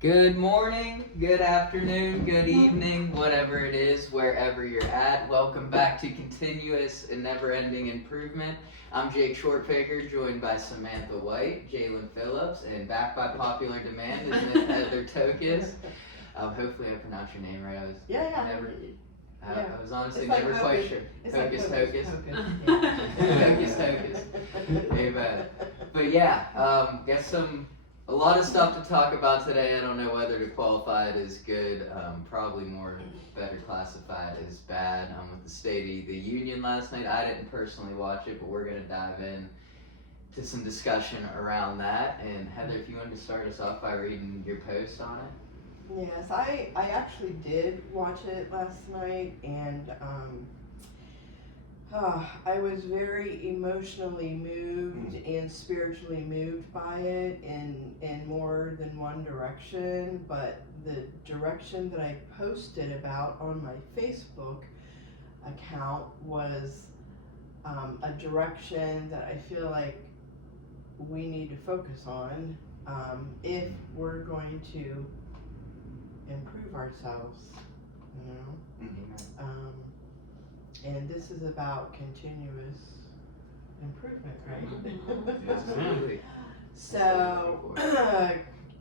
Good morning, good afternoon, good evening, whatever it is, wherever you're at. Welcome back to Continuous and Never Ending Improvement. I'm Jake Shortfaker, joined by Samantha White, Jalen Phillips, and back by popular demand is Miss Heather Tokus. Hopefully I pronounced your name right. I was honestly never quite sure. Hocus Pocus. Hocus Pocus. Amen. But yeah, got a lot of stuff to talk about today. I don't know whether to qualify it as good, probably better classified as bad. With the State of the Union last night, I didn't personally watch it, but we're going to dive in to some discussion around that. And Heather, if you wanted to start us off by reading your post on it. Yes, I actually did watch it last night, and I was very emotionally moved and spiritually moved by it in more than one direction. But the direction that I posted about on my Facebook account was a direction that I feel like we need to focus on if we're going to improve ourselves, you know. And this is about continuous improvement, right? Yes, Absolutely. So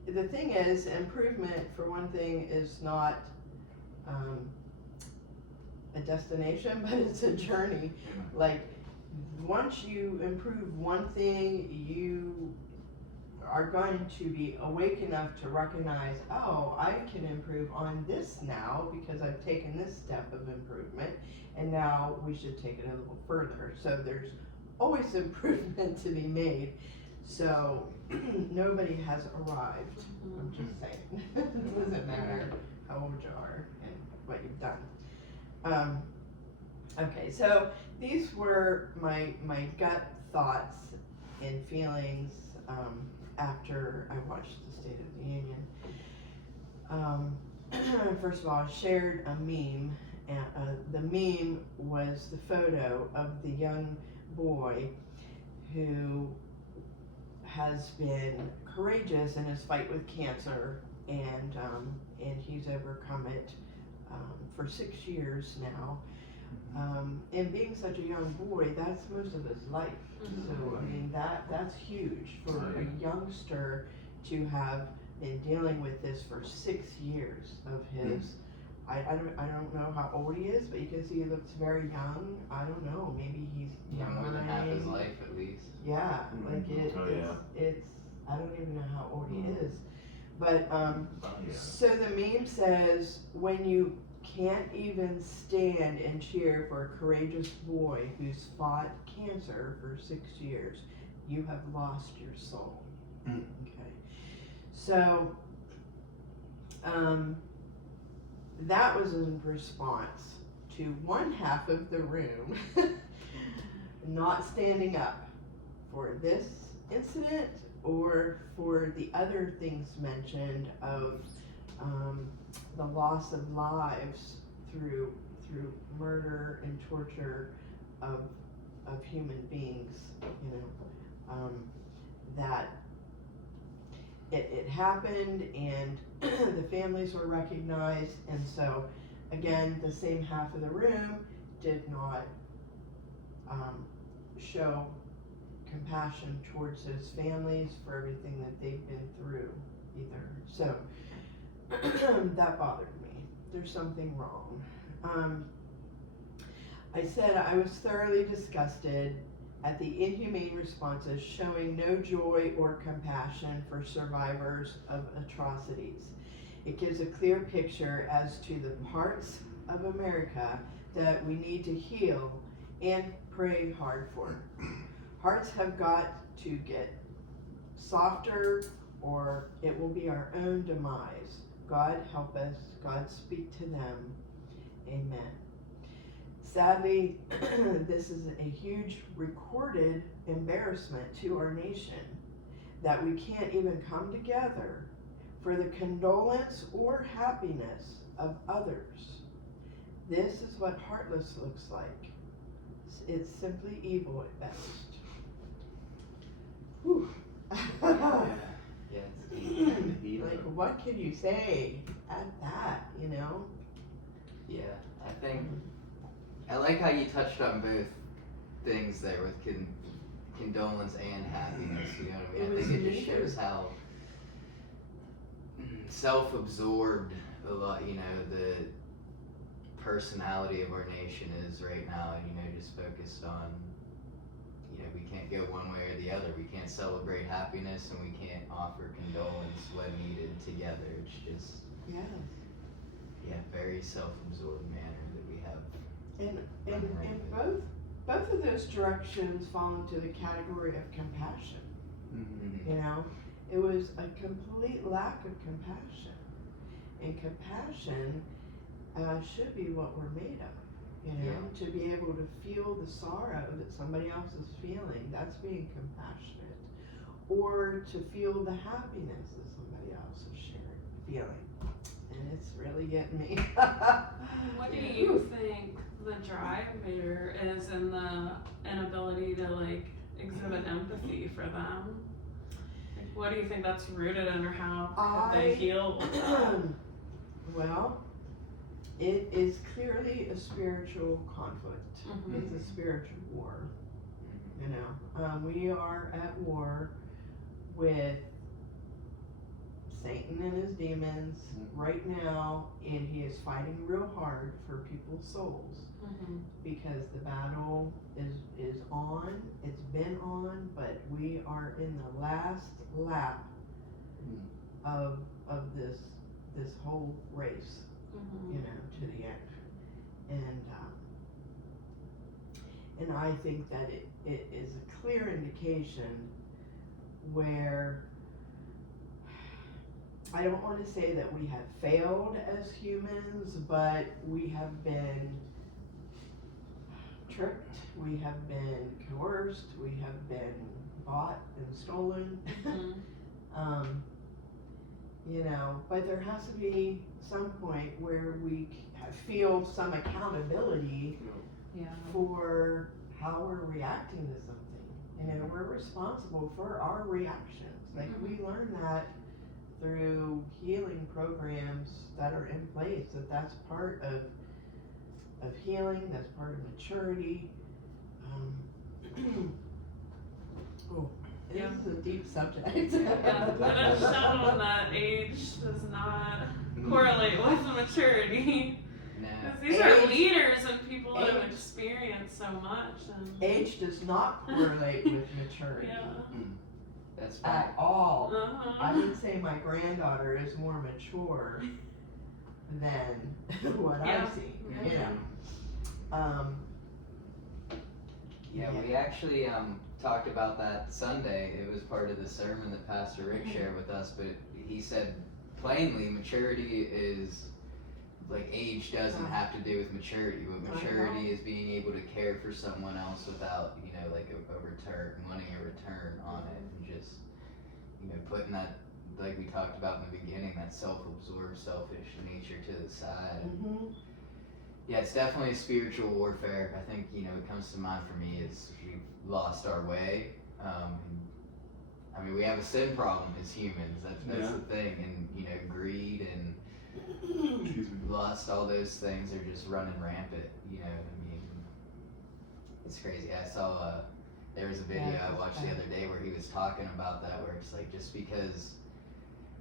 the thing is, improvement for one thing is not a destination, but it's a journey. Like, once you improve one thing, you are going to be awake enough to recognize, oh, I can improve on this now because I've taken this step of improvement, and now we should take it a little further. So there's always improvement to be made. So nobody has arrived. I'm just saying. It doesn't matter how old you are and what you've done. Okay, so these were my gut thoughts and feelings after I watched the State of the Union. First of all, I shared a meme, and the meme was the photo of the young boy who has been courageous in his fight with cancer, and he's overcome it for 6 years now. And being such a young boy, that's most of his life. So I mean that's huge for a youngster to have been dealing with this for 6 years of his. I don't know how old he is, but you can see he looks very young. I don't know, maybe he's More than half his life at least. Yeah, like it's I don't even know how old he is. But so the meme says, when you can't even stand and cheer for a courageous boy who's fought cancer for 6 years, you have lost your soul. Okay, so that was in response to one half of the room not standing up for this incident or for the other things mentioned of the loss of lives through murder and torture of human beings, you know, that it happened, and the families were recognized, and so again the same half of the room did not show compassion towards his families for everything that they've been through either. So that bothered me. There's something wrong. I said I was thoroughly disgusted at the inhumane responses showing no joy or compassion for survivors of atrocities. It gives a clear picture as to the parts of America that we need to heal and pray hard for. Hearts have got to get softer, or it will be our own demise. God help us. God speak to them. Amen. Sadly, this is a huge recorded embarrassment to our nation that we can't even come together for the condolence or happiness of others. This is what heartless looks like. It's simply evil at best. Whew. Yeah, it's deep. Like, what can you say at that, you know? Yeah, I think I like how you touched on both things there with condolence and happiness. You know what I mean? It I was think it just neither. shows how self-absorbed a lot, you know, the personality of our nation is right now. You know, just focused on, you know, we can't go one way or the other. We can't celebrate happiness and we can't offer condolence when needed together. It's just, Yes. yeah, very self-absorbed manner that we have. And both of those directions fall into the category of compassion. Mm-hmm. You know, it was a complete lack of compassion, and compassion should be what we're made of. You know, to be able to feel the sorrow that somebody else is feeling, that's being compassionate, or to feel the happiness that somebody else is feeling, and it's really getting me. What do you think the drive there is in the inability to like exhibit empathy for them? Like, what do you think that's rooted in, or how could they heal with that? Well, it is clearly a spiritual conflict. Mhm. It's a spiritual war. You know, we are at war with Satan and his demons right now, and he is fighting real hard for people's souls, because the battle is on. It's been on, but we are in the last lap of this whole race, you know, to the end. And I think that it is a clear indication where, I don't want to say that we have failed as humans, but we have been tricked, we have been coerced, we have been bought and stolen. You know, but there has to be some point where we feel some accountability for how we're reacting to something. You know, we're responsible for our reactions. Like, we learn that through healing programs that are in place, that's part of healing, that's part of maturity. Oh, this is a deep subject. Yeah, but it's shown that age does not correlate with maturity. No. Because these are leaders and people that have experienced so much. And Age does not correlate with maturity That's at fine. all. I would say my granddaughter is more mature than what I've seen. You know. Yeah, we actually talked about that Sunday. It was part of the sermon that Pastor Rick shared with us, but he said plainly maturity is, like, age doesn't have to do with maturity. What maturity is being able to care for someone else without, you know, like a return, wanting a return on it, and just, you know, putting that, like we talked about in the beginning, that self-absorbed, selfish nature to the side. Yeah, it's definitely a spiritual warfare. I think, you know, what comes to mind for me is we've lost our way. I mean, we have a sin problem as humans. That's the thing. And, you know, greed and lust, all those things are just running rampant. You know, I mean, it's crazy. I saw, there was a video I watched the other day where he was talking about that, where it's like, just because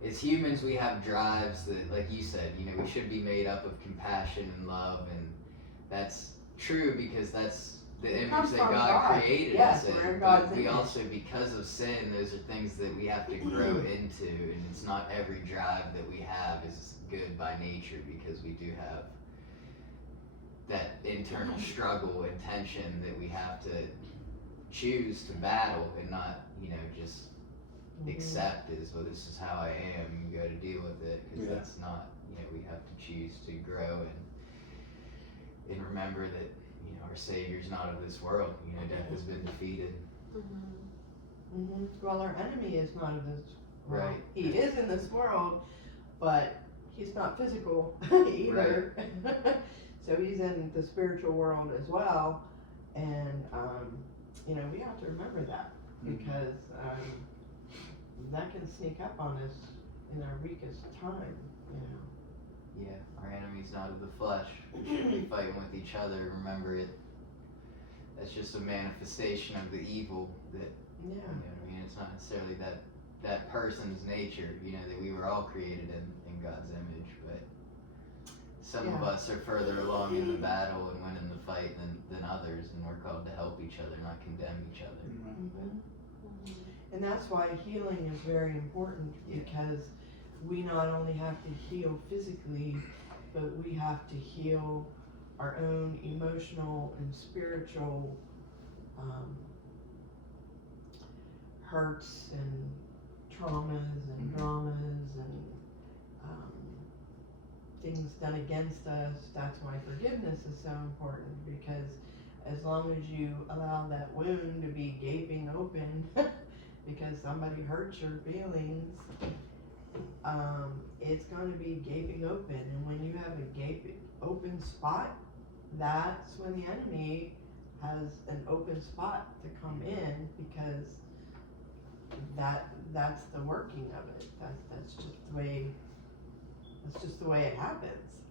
as humans we have drives that, like you said, you know, we should be made up of compassion and love, and that's true because that's the image that God created us in. But we also, because of sin, those are things that we have to grow into, and it's not every drive that we have is good by nature, because we do have that internal struggle and tension that we have to choose to battle, and not, you know, just accept is, well, this is how I am, you got to deal with it, because that's not, you know, we have to choose to grow and remember that, you know, our Savior's not of this world. You know, death has been defeated. Well, our enemy is not of this world. Right. He is in this world, but he's not physical either. So he's in the spiritual world as well, and you know, we have to remember that, because that can sneak up on us in our weakest time, you know. Yeah, our enemy's not of the flesh. We shouldn't be fighting with each other. Remember it. That's just a manifestation of the evil that, Yeah. you know what I mean? It's not necessarily that person's nature, you know, that we were all created in God's image, but some of Yeah. us are further along in the battle and winning the fight than others, and we're called to help each other, not condemn each other. Mhm. And that's why healing is very important, because we not only have to heal physically, but we have to heal our own emotional and spiritual hurts and traumas and dramas and things done against us. That's why forgiveness is so important, because as long as you allow that wound to be gaping open because somebody hurt your feelings, it's going to be gaping open. And when you have a gaping open spot, that's when the enemy has an open spot to come in, because that's the working of it. That's just the way it happens.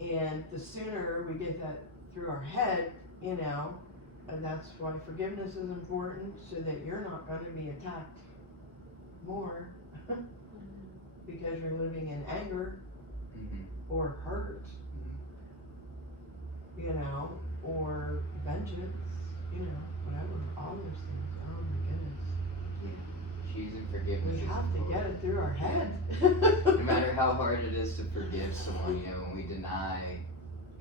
And the sooner we get that through our head, you know, and that's why forgiveness is important, so that you're not going to be attacked more because you're living in anger or hurt, you know, or vengeance, you know, whatever, all those things. Oh my goodness. Choosing forgiveness We is have to important. get it through our head. No matter how hard it is to forgive someone, you know, when we deny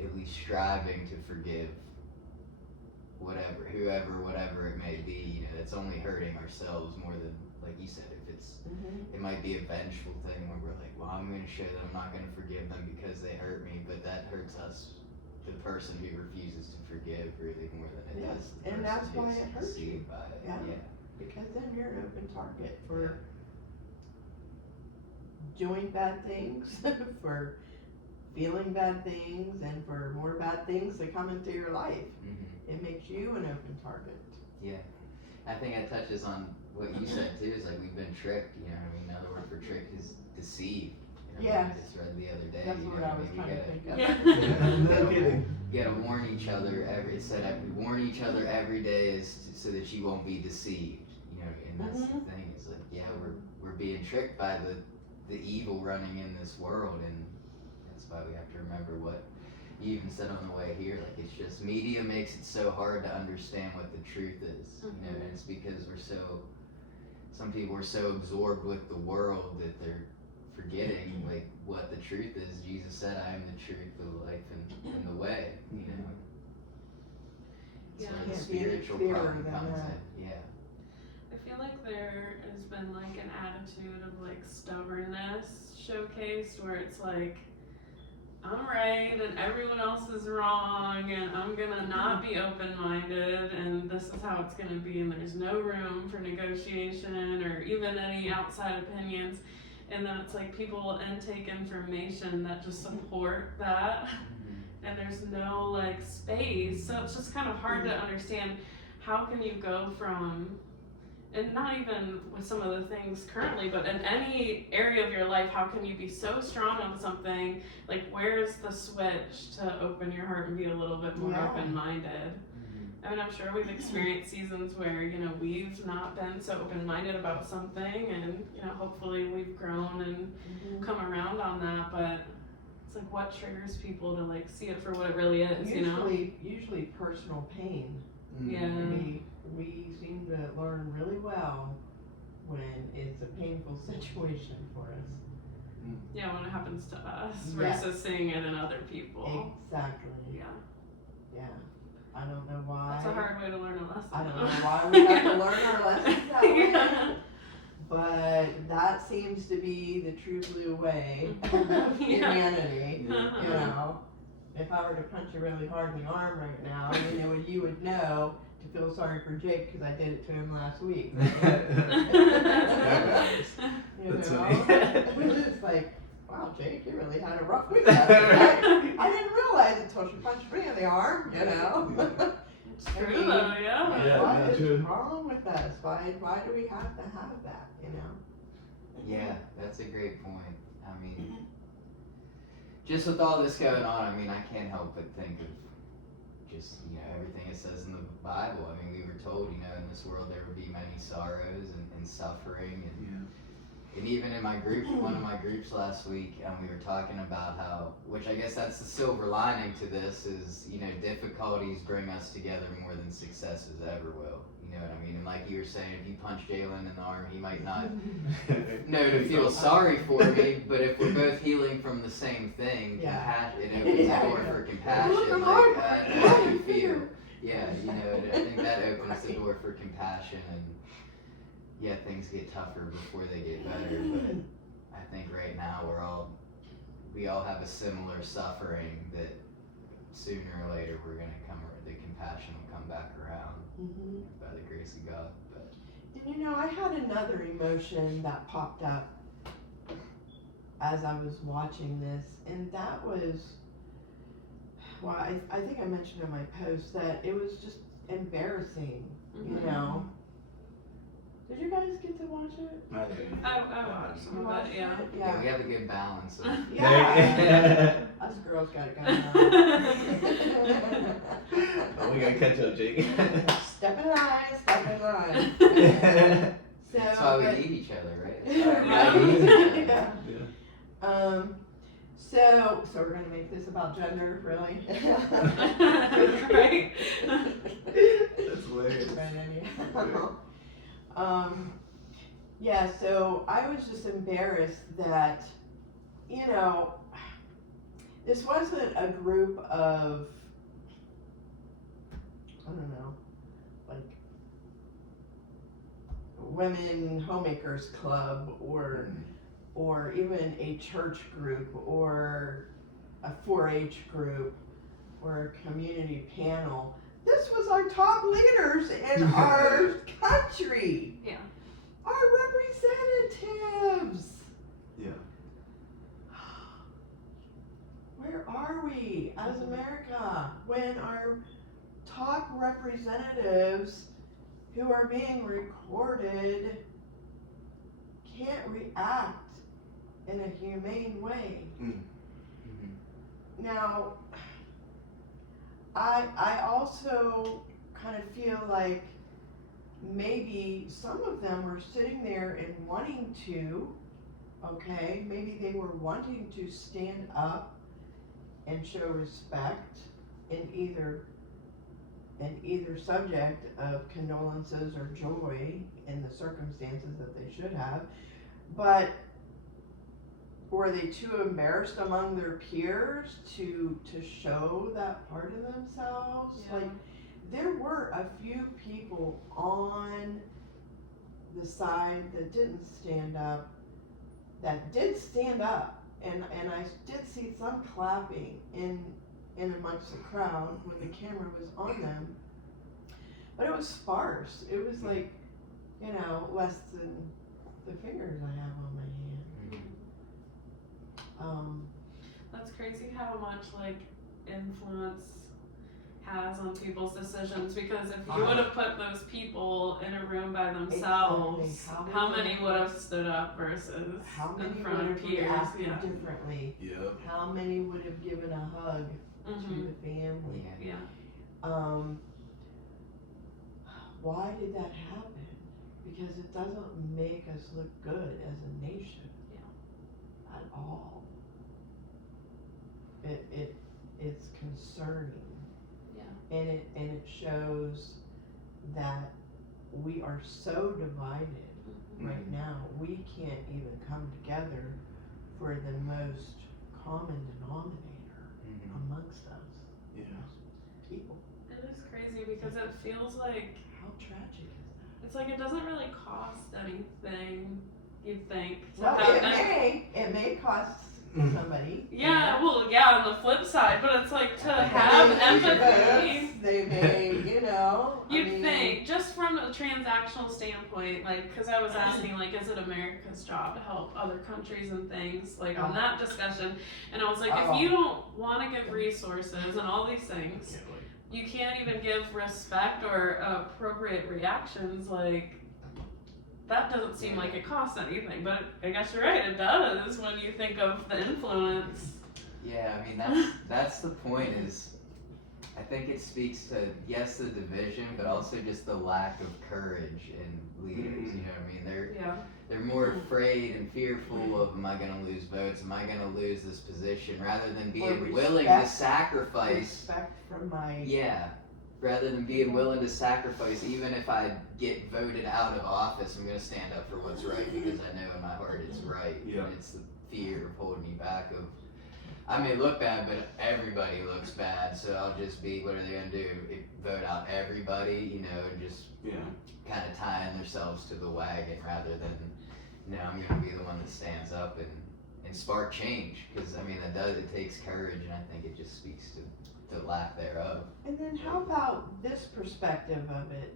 at least striving to forgive whoever, whatever it may be, you know, that's only hurting ourselves more than, like you said, if it's, it might be a vengeful thing where we're like, well, I'm going to show that I'm not going to forgive them because they hurt me, but that hurts us, the person who refuses to forgive, really more than it Yes, does the and person that's why who's it hurts you. deceived by it. Yeah. Because then you're an open target for doing bad things, for feeling bad things, and for more bad things to come into your life. It makes you an open target. Yeah. I think it touches on what you said too, is like we've been tricked, you know what I mean? Another word for trick is deceived. You know, Yes. I just read the other day, That's you what know I what I was mean? trying to think of. Yeah. No kidding. You gotta warn each other it said that we warn each other every day so that you won't be deceived. You know, and that's the thing, is like, yeah, we're being tricked by the evil running in this world, and that's why we have to remember what you even said on the way here, like it's just media makes it so hard to understand what the truth is, you know, and it's because some people are so absorbed with the world that they're forgetting like what the truth is. Jesus said, I am the truth, the life, and the way, you know. Yeah. So the Can't be any spiritual clearer problem than comes that. in, yeah. I feel like there has been like an attitude of like stubbornness showcased, where it's like, I'm right and everyone else is wrong, and I'm gonna not be open-minded, and this is how it's gonna be, and there's no room for negotiation or even any outside opinions. And then it's like people will intake information that just support that, and there's no like space, so it's just kind of hard to understand how can you go from, and not even with some of the things currently, but in any area of your life, how can you be so strong on something? Like, where's the switch to open your heart and be a little bit more open-minded? I mean, I'm sure we've experienced seasons where, you know, we've not been so open-minded about something, and, you know, hopefully we've grown and come around on that, but it's like, what triggers people to, like, see it for what it really is, you know? Usually personal pain. Yeah. We seem to learn really well when it's a painful situation for us. Yeah, when it happens to us Yes. versus seeing it in other people. Exactly. Yeah. Yeah. I don't know why. That's a hard way to learn a lesson. I don't though. know why we have to learn our lessons that way. Yeah. But that seems to be the true blue way of Yeah. humanity. Uh-huh. You know, if I were to punch you really hard in the arm right now, you would know to feel sorry for Jake because I did it to him last week. You That's know, funny. it's like, wow, Jake, you really had a rough week last week. I didn't realize it until she punched me in the arm. You know. It's true though, yeah. Yeah. What is true. wrong with us? Why do we have to have that? You know. Yeah, that's a great point. I mean, just with all this going on, I mean, I can't help but think of just, everything it says in the Bible. I mean, we were told, in this world there would be many sorrows and suffering. And even in my group, one of my groups last week, we were talking about how, which I guess that's the silver lining to this, is, difficulties bring us together more than successes ever will. You know what I mean? And like you were saying, if you punch Jalen in the arm, he might not know to feel sorry for me, but if we're both healing from the same thing, it opens the door for compassion. Like, I know how you feel. Yeah, I think that opens the door for compassion, and things get tougher before they get better, but I think right now we all have a similar suffering that sooner or later the compassion will come back around by the grace of God. But And I had another emotion that popped up as I was watching this, and that was, well, I think I mentioned in my post that it was just embarrassing, Did you guys get to watch it? I watched some of it, yeah. yeah, we have a good balance of Us girls got it going on. Oh, we gotta catch up, Jake. Step in line, step in line. So, that's why we need each other, right? Yeah. We need each other. Yeah. So we're gonna make this about gender, really? Right? That's hilarious. So I was just embarrassed that, this wasn't a group of, I don't know, like women homemakers club or even a church group or a 4-H group or a community panel. This was our top leaders in our country. Yeah. Our representatives. Yeah. Where are we as America when our top representatives who are being recorded can't react in a humane way? Now, I also kind of feel like maybe some of them were sitting there and wanting to, maybe they were wanting to stand up and show respect in either subject of condolences or joy in the circumstances that they should have, but were they too embarrassed among their peers to show that part of themselves? Yeah. Like, there were a few people on the side that didn't stand up, that did stand up, and I did see some clapping in amongst the crowd when the camera was on them, but it was sparse. It was like, less than the fingers I have on my hand. That's crazy how much influence has on people's decisions, because if you would have put those people in a room by themselves, Exactly. how many would have stood up versus How many in front would of have peers? reacted Yeah. differently? Yep. How many would have given a hug to Mhm. the family? Yeah. Why did that happen? Because it doesn't make us look good as a nation. At all. It's concerning. Yeah. And it shows that we are so divided right now. We can't even come together for the most common denominator amongst us. Yeah. People. It is crazy because it feels like How tragic is that? it's like it doesn't really cost anything, you'd think, to Well, have it may cost somebody. Yeah, well, yeah, on the flip side, but it's like to have empathy. They may, You'd think, just from a transactional standpoint, because I was asking, is it America's job to help other countries and things, on that discussion, and I was like, if you don't want to give resources and all these things, you can't even give respect or appropriate reactions, that doesn't seem like it costs anything, but I guess you're right, it does when you think of the influence. Yeah, I mean that's the point. Is I think it speaks to, yes, the division, but also just the lack of courage in leaders. You know what I mean? Yeah. They're more afraid and fearful of, am I going to lose votes? Am I going to lose this position? Rather than being willing to respect- sacrifice. Respect from my. Yeah. Rather than being willing to sacrifice, even if I get voted out of office, I'm going to stand up for what's right because I know in my heart it's right. Yeah. And it's the fear of holding you back of, I may look bad, but everybody looks bad, so I'll just be, what are they going to do? Vote out everybody, you know, and just kind of tying themselves to the wagon rather than, no, I'm going to be the one that stands up and spark change. Because, I mean, it takes courage, and I think it just speaks to the lack thereof. And then how about this perspective of it?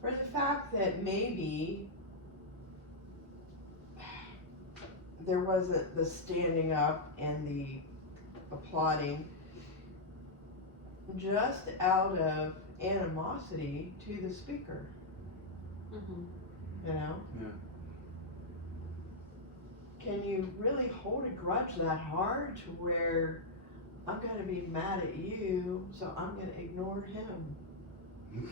For the fact that maybe there wasn't the standing up and the applauding just out of animosity to the speaker, Mm-hmm. you know? Yeah. Can you really hold a grudge that hard to where I'm gonna be mad at you, so I'm gonna ignore him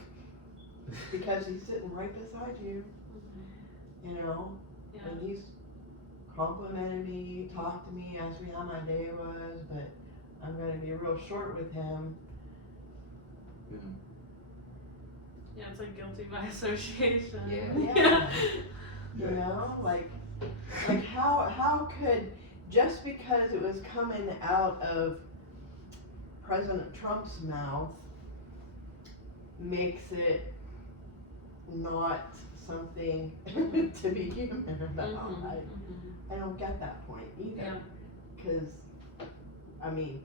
because he's sitting right beside you, you know? Yeah. And he's complimented me, talked to me, asked me how my day was, but I'm gonna be real short with him. Yeah, it's like guilty by association. Yeah. You know, like how could, just because it was coming out of President Trump's mouth makes it not something to be human about. Mm-hmm. I don't get that point Yeah. either, because, I mean,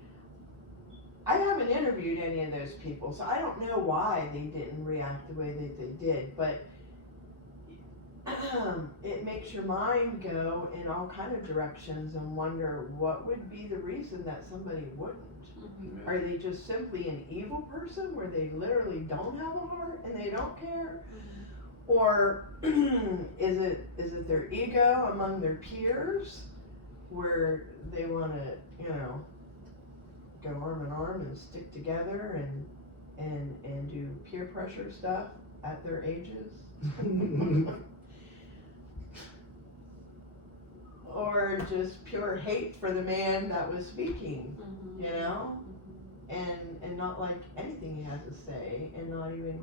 I haven't interviewed any of those people, so I don't know why they didn't react the way that they did, but it makes your mind go in all kind of directions and wonder what would be the reason that somebody wouldn't. Mm-hmm. Are they just simply an evil person where they literally don't have a heart and they don't care? Or is it their ego among their peers where they want to, you know, go arm in arm and stick together and do peer pressure stuff at their ages? Or just pure hate for the man that was speaking, Mm-hmm. you know? And not like anything he has to say, and not even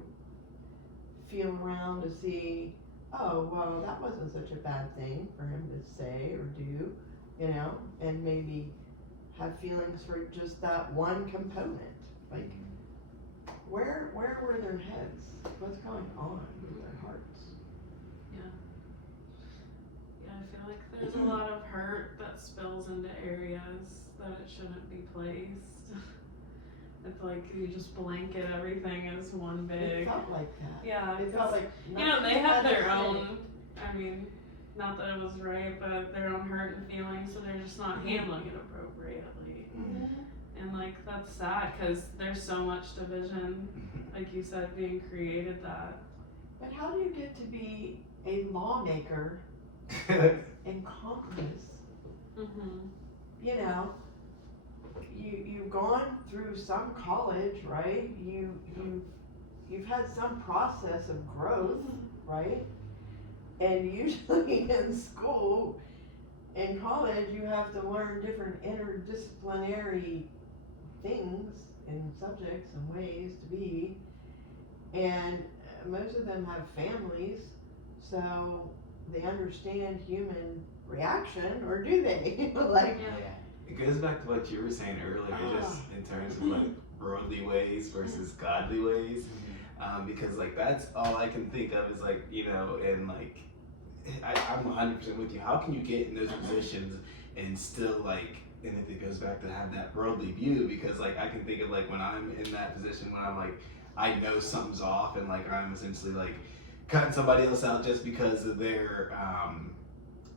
feel around to see, oh, well, that wasn't such a bad thing for him to say or do, you know? And maybe have feelings for just that one component. Like, where were their heads? What's going on with their hearts? Yeah, I feel like there's a lot of hurt that spills into areas that it shouldn't be placed. It's like you just blanket everything as one It big. felt like that. Yeah, It felt like you know, nothing they have had to their say. own, I mean, not that it was right, but their own hurt and feelings, so they're just not handling it appropriately. Mhm. And like, that's sad, cause there's so much division, like you said, being created that. But how do you get to be a lawmaker in Congress? Mm-hmm. You know, you've gone through some college, right? You've had some process of growth, right? And usually in school, in college, you have to learn different interdisciplinary things and subjects and ways to be. And most of them have families, so they understand human reaction, or do they? Like, Yeah. It goes back to what you were saying earlier, just in terms of like worldly ways versus godly ways. Because like that's all I can think of is like, you know, and like I'm 100% with you. How can you get in those positions and still like, and if it goes back to have that worldly view, because like I can think of like when I'm in that position when I'm like, I know something's off and like I'm essentially like cutting somebody else out just because of their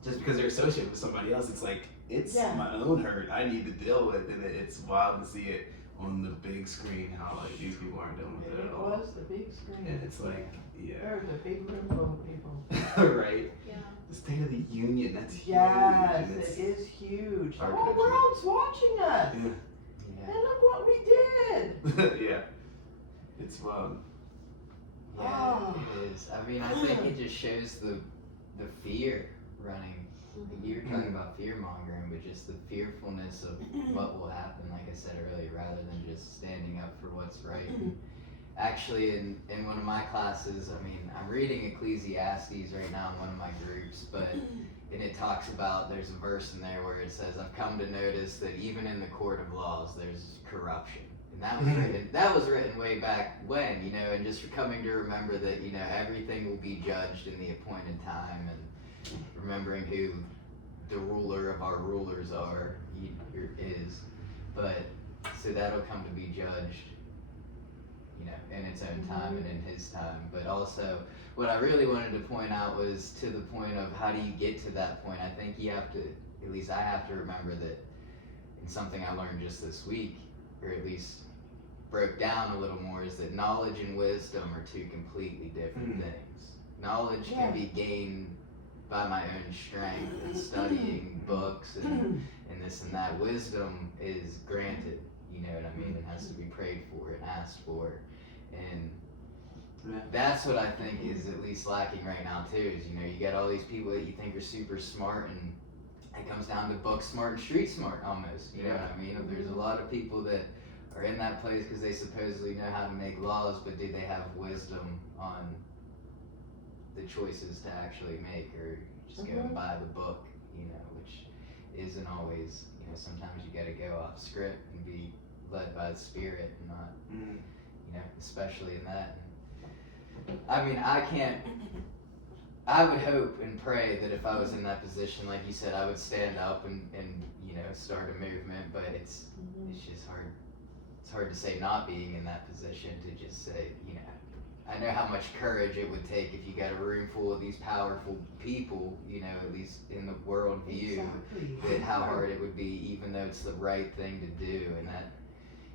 just because they're associated with somebody else. It's like it's Yeah. my own hurt I need to deal with, and it's wild to see it on the big screen how like these people aren't dealing with it It at all. was the big screen. And it's like, yeah, There's a big room full of people. right. Yeah. The State of the Union, that's huge. Yes, and it it's- is huge. The our whole country. world's watching us. Yeah. Yeah. And look what we did. Yeah. It's wild. Yeah, Oh. it is. I mean, I think it just shows the fear running. You were talking about fear mongering, but just the fearfulness of what will happen, like I said earlier, rather than just standing up for what's right. Actually, in one of my classes, I mean, I'm reading Ecclesiastes right now in one of my groups, but and it talks about, there's a verse in there where it says, I've come to notice that even in the court of laws, there's corruption. And that was written way back when, you know, and just coming to remember that, you know, everything will be judged in the appointed time, and remembering who the ruler of our rulers is. But so that'll come to be judged, you know, in its own time and in his time. But also, what I really wanted to point out was to the point of how do you get to that point. I think you have to, at least I have to remember that, and something I learned just this week, or at least broke down a little more, is that knowledge and wisdom are two completely different things. Knowledge can be gained by my own strength and studying books and this and that. Wisdom is granted, you know what I mean, and has to be prayed for and asked for. And that's what I think is at least lacking right now too, is, you know, you got all these people that you think are super smart, and it comes down to book smart and street smart almost, you know what I mean? There's a lot of people that are in that place because they supposedly know how to make laws, but do they have wisdom on the choices to actually make, or just go by the book, you know, which isn't always, you know, sometimes you gotta go off script and be led by the Spirit and not, you know, especially in that. I mean, I would hope and pray that if I was in that position, like you said, I would stand up and you know, start a movement, but it's just hard. It's hard to say not being in that position to just say, you know, I know how much courage it would take if you got a room full of these powerful people, you know, at least in the world view, that how hard it would be, even though it's the right thing to do. And that,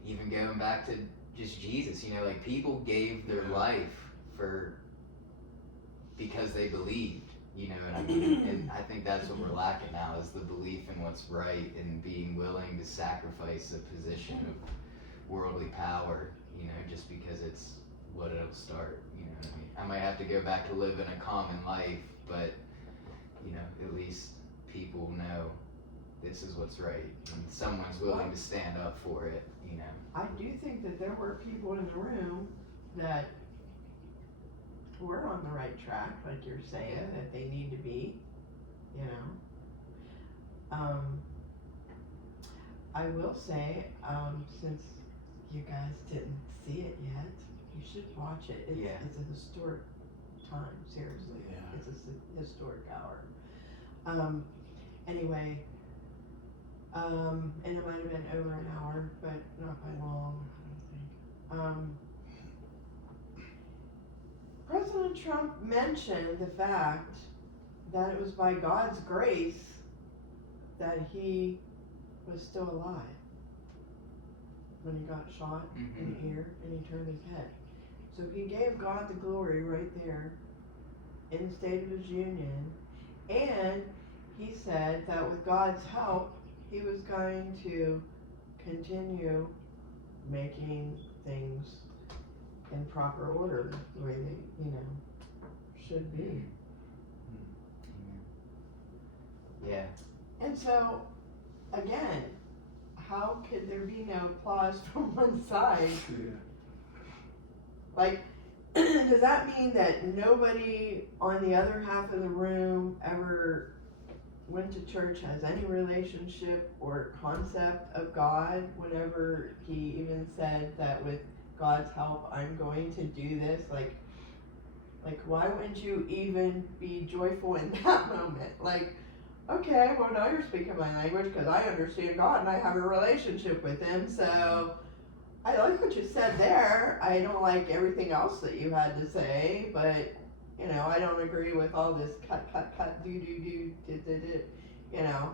even going back to just Jesus, you know, like people gave their life because they believed, you know what I mean? And I think that's what we're lacking now, is the belief in what's right and being willing to sacrifice a position of worldly power, you know, just because it's what it'll start, you know what I mean? I might have to go back to living a common life, but, you know, at least people know this is what's right, and someone's willing to stand up for it, you know. I do think that there were people in the room that were on the right track, like you're saying, that they need to be, you know. I will say, since you guys didn't see it yet, you should watch it. It's a historic time, seriously. Yeah. It's a historic hour. Anyway, and it might have been over an hour, but not by long, I don't think. President Trump mentioned the fact that it was by God's grace that he was still alive when he got shot in the ear and he turned his head. So he gave God the glory right there in the State of his Union, and he said that with God's help, he was going to continue making things in proper order, the way they, you know, should be. Yeah. And so, again, how could there be no applause from one side? Like, does that mean that nobody on the other half of the room ever went to church, has any relationship or concept of God, whenever he even said that with God's help, I'm going to do this? Like, why wouldn't you even be joyful in that moment? Like, okay, well, now you're speaking my language because I understand God and I have a relationship with him, so I like what you said there. I don't like everything else that you had to say, but, you know, I don't agree with all this cut, do, you know.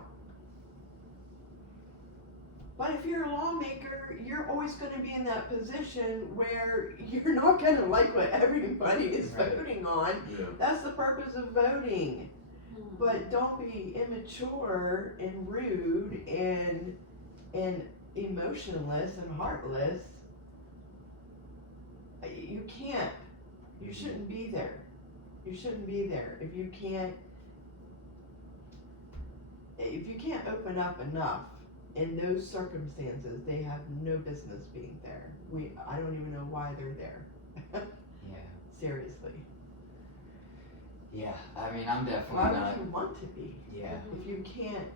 But if you're a lawmaker, you're always going to be in that position where you're not going to like what everybody is Right. voting on. Yeah. That's the purpose of voting. Mhm. But don't be immature and rude and emotionless and heartless. You can't. You shouldn't be there. You shouldn't be there. If you can't open up enough in those circumstances, they have no business being there. I don't even know why they're there. Yeah. Seriously. Yeah. I mean, I'm definitely Why not. would you want to be? Yeah. If you can't,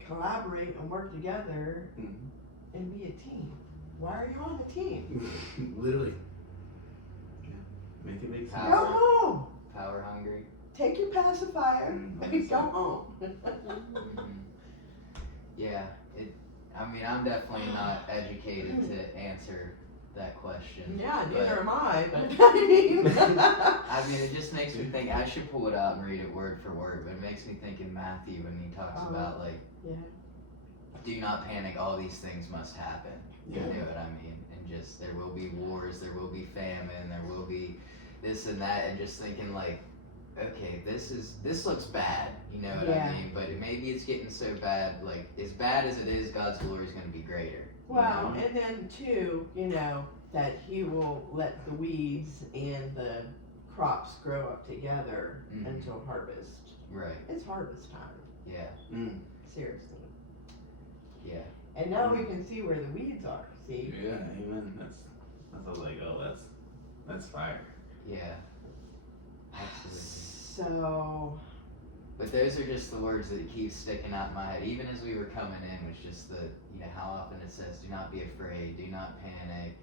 collaborate and work together Mhm. and be a team. Why are you on the team? Literally. Yeah. Make it make sense. Go home. Power hungry. Take your pacifier Mm, and go home. Mhm. Yeah. I mean, I'm definitely not educated to answer that question. Yeah, but- neither am I, but I mean. I mean, it just makes me think. I should pull it out and read it word for word, but it makes me think in Matthew when he talks Oh. about like, Yeah. do not panic. All these things must happen. Yeah. You know what I mean? And just there will be wars, there will be famine, there will be this and that, and just thinking like, okay, this looks bad. You know what Yeah. I mean? But maybe it's getting so bad. Like as bad as it is, God's glory is going to be greater. you Well, know? and then too, that he will let the weeds and the crops grow up together Mhm. until harvest. Right? It's harvest time. Yeah. Mm. Seriously. Yeah. And now we can see where the weeds are. See? Yeah, amen. That's I was like, oh, that's fire. Yeah. Absolutely. So, But those are just the words that keep sticking out in my head. Even as we were coming in, was just how often it says, "Do not be afraid, do not panic,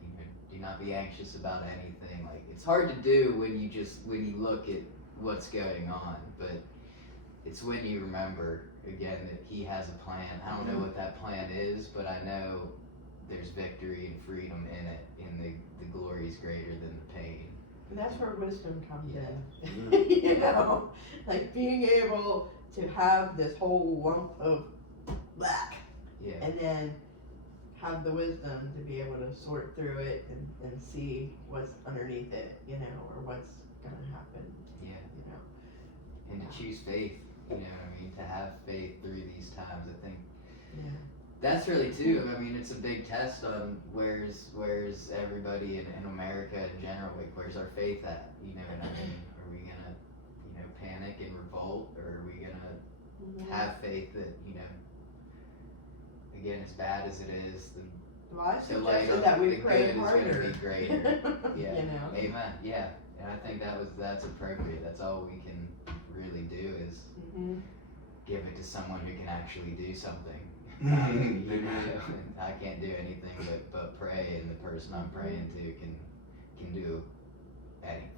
do not be anxious about anything." Like it's hard to do when you look at what's going on, but it's when you remember again that He has a plan. I don't know what that plan is, but I know there's victory and freedom in it, and the glory is greater than the pain. and that's where wisdom comes Yeah. in. Like being able to have this whole lump of black Yeah. and then have the wisdom to be able to sort through it and see what's underneath it, or what's gonna happen, Yeah. you know. And to choose faith, you know what I mean? To have faith through these times, I think Yeah. that's really too. I mean, it's a big test on where's everybody in America in general. Like, where's our faith at? You know what I mean? Are we gonna, panic and revolt, or are we gonna have faith that, again, as bad as it is, Well, I the light suggested of that we the pray good is harder. gonna be greater. Yeah. You know. Amen. Yeah. And I think that's appropriate. That's all we can really do is Mhm. give it to someone who can actually do something. Amen. I can't do anything but pray, and the person I'm praying to can do anything.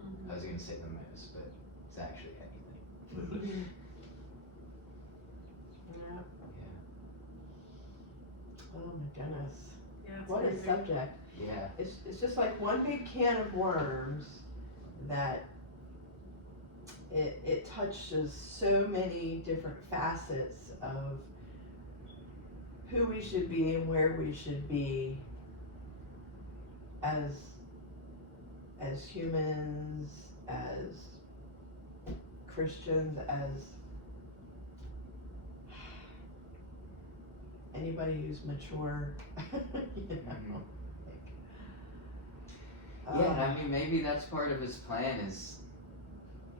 Mhm. I was gonna say the most, but it's actually anything. Literally. Yeah. Yeah. Oh my goodness. Yeah, it's What a crazy. subject. Yeah. It's just like one big can of worms that it touches so many different facets of who we should be and where we should be as humans, as Christians, as anybody who's mature. you know. Yeah, and I mean, maybe that's part of his plan is,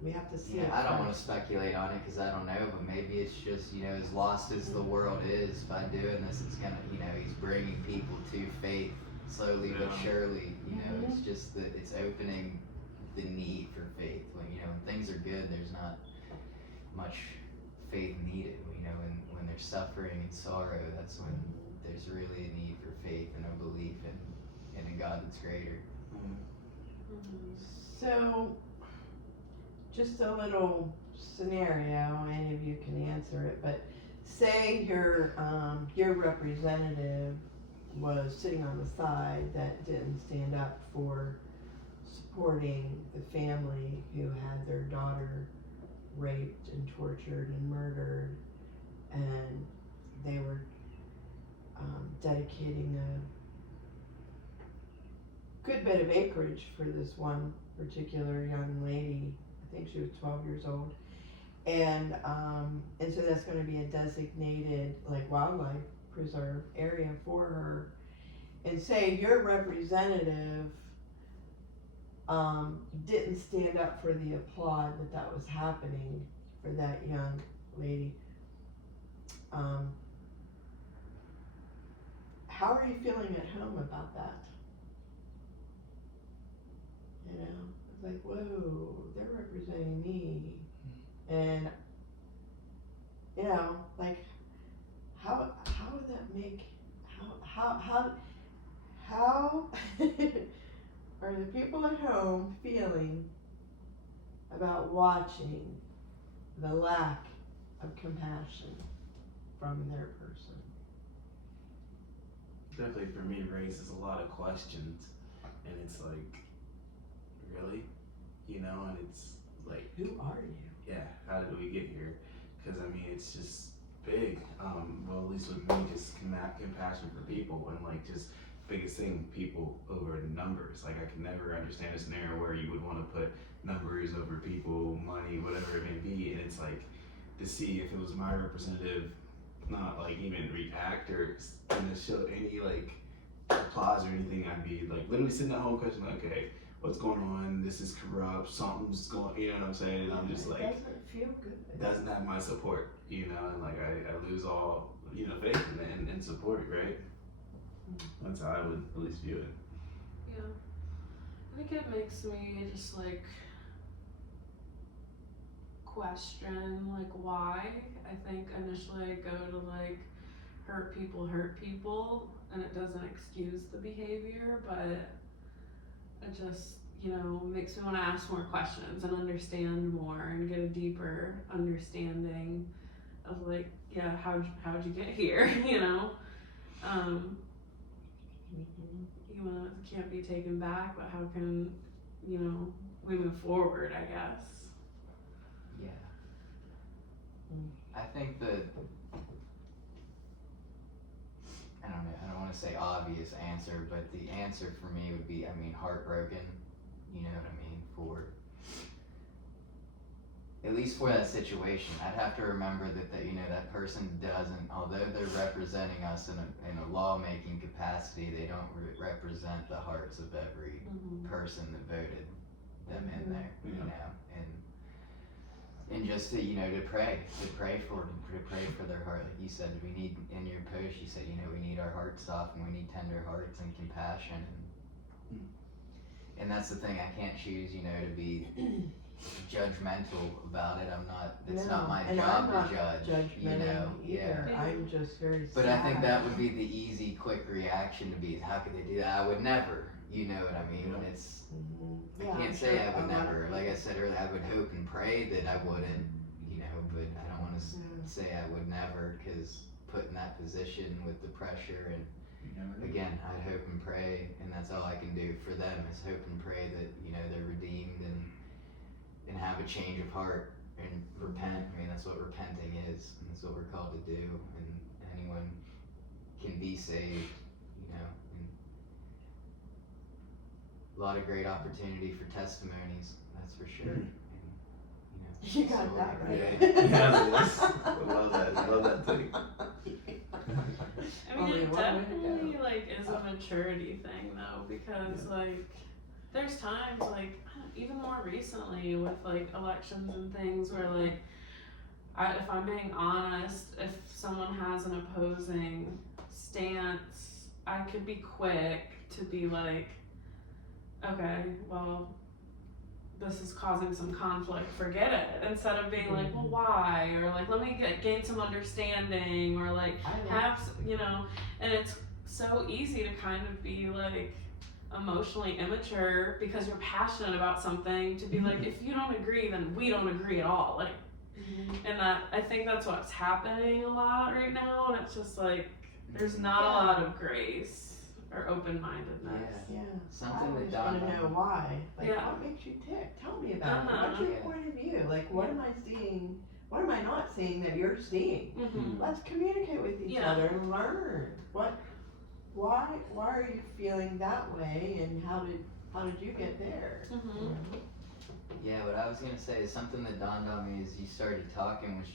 We have to see yeah, it I don't want to first. speculate on it because I don't know, but maybe it's just, as lost as the world is, by doing this, it's gonna, he's bringing people to faith slowly but Yeah. surely, it's just that it's opening the need for faith. When, when things are good, there's not much faith needed, when there's suffering and sorrow, that's when there's really a need for faith and a belief in a God that's greater. Mhm. So, just a little scenario, any of you can answer it, but say your representative was sitting on the side that didn't stand up for supporting the family who had their daughter raped and tortured and murdered, and they were dedicating a good bit of acreage for this one particular young lady. I think she was 12 years old, and so that's going to be a designated like wildlife preserve area for her. And say your representative didn't stand up for the applaud that was happening for that young lady. How are you feeling at home about that? You know, it's like, whoa, they're representing me. And, you know, like, how would that make, how are the people at home feeling about watching the lack of compassion from their person? Definitely for me raises a lot of questions, and it's like, really? You know, and it's like, Who are you? yeah, how did we get here? Because I mean, it's just big. Well, at least with me, just compassion for people, and like just biggest thing, people over numbers. Like I can never understand a scenario where you would want to put numbers over people, money, whatever it may be, and it's like to see if it was my representative, not like even react or show any like applause or anything. I'd be like literally sitting at home questioning, okay, what's going on? This is corrupt. Something's going. You know what I'm saying? And I'm just It like, doesn't feel good. it doesn't have my support. You know, and like I lose all faith and support. Right? That's how I would at least view it. Yeah. I think it makes me just like question like why. I think initially I go to like hurt people and it doesn't excuse the behavior, but it just, makes me want to ask more questions and understand more and get a deeper understanding of like, yeah, how'd you get here, can't be taken back, but how can, we move forward, I guess. Yeah. I think that, I don't know, I don't want to say obvious answer, but the answer for me would be, heartbroken, you know what I mean, for, at least for that situation. I'd have to remember that that person doesn't, although they're representing us in a lawmaking capacity, they don't represent the hearts of every person that voted them in there, and just to, to pray for their heart. Like you said, we need, in your post, you said, we need our hearts soft and we need tender hearts and compassion. And that's the thing, I can't choose, to be judgmental about it. It's not my job to judge, either. Yeah. I'm just very sad. But I think that would be the easy, quick reaction to be, how could they do that? I would never, you know what I mean? Yeah. It's, Yeah, I can't say I would never. Like I said earlier, I would hope and pray that I wouldn't, but I don't want to say I would never, because put in that position with the pressure, and again, I'd hope and pray, and that's all I can do for them is hope and pray that, they're redeemed and have a change of heart and repent. That's what repenting is, and that's what we're called to do, and anyone can be saved, and a lot of great opportunity for testimonies, that's for sure. You got so, that right. I love that thing. Only It one way to definitely go. is a maturity thing though, because there's times even more recently with elections and things where if I'm being honest, if someone has an opposing stance, I could be quick to be like, okay, well, this is causing some conflict, forget it, instead of being like, well, why, or let me gain some understanding, or have, and it's so easy to kind of be emotionally immature because you're passionate about something to be like, if you don't agree, then we don't agree at all, and that, I think that's what's happening a lot right now, and it's just there's not a lot of grace or open-mindedness. Yeah. Something I that always want to dawned know on me. why. Like, Yeah. what makes you tick? Tell me about it. What's Uh-huh. your Yeah. point of view? Like, what am I seeing? What am I not seeing that you're seeing? Mm-hmm. Let's communicate with each Yeah. other and learn. Why are you feeling that way, and how did you get there? Mm-hmm. Yeah, what I was gonna say is something that dawned on me as you started talking was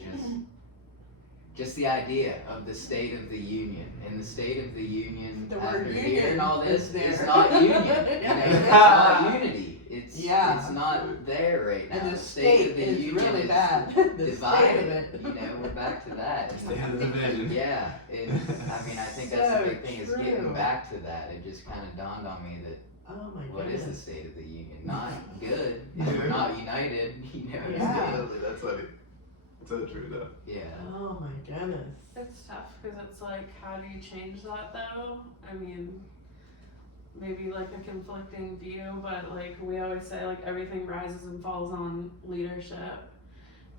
just the idea of the State of the Union. And the State of the Union, The after word hearing union all this, is there. is not union. It's not unity. It's not there right now. And the State of the is Union really is bad. The divided. state of it. You know, we're back to that. Stay out of the division. Yeah, I mean, I think that's So the big thing is true. getting back to that. It just kind of dawned on me that Oh my what is the goodness. State of the Union? Not good. If we're not united, you know. Yeah. That's funny. So true though. Yeah. Oh my goodness. It's tough because it's like, how do you change that though? I mean, maybe like a conflicting view, but like we always say, like everything rises and falls on leadership.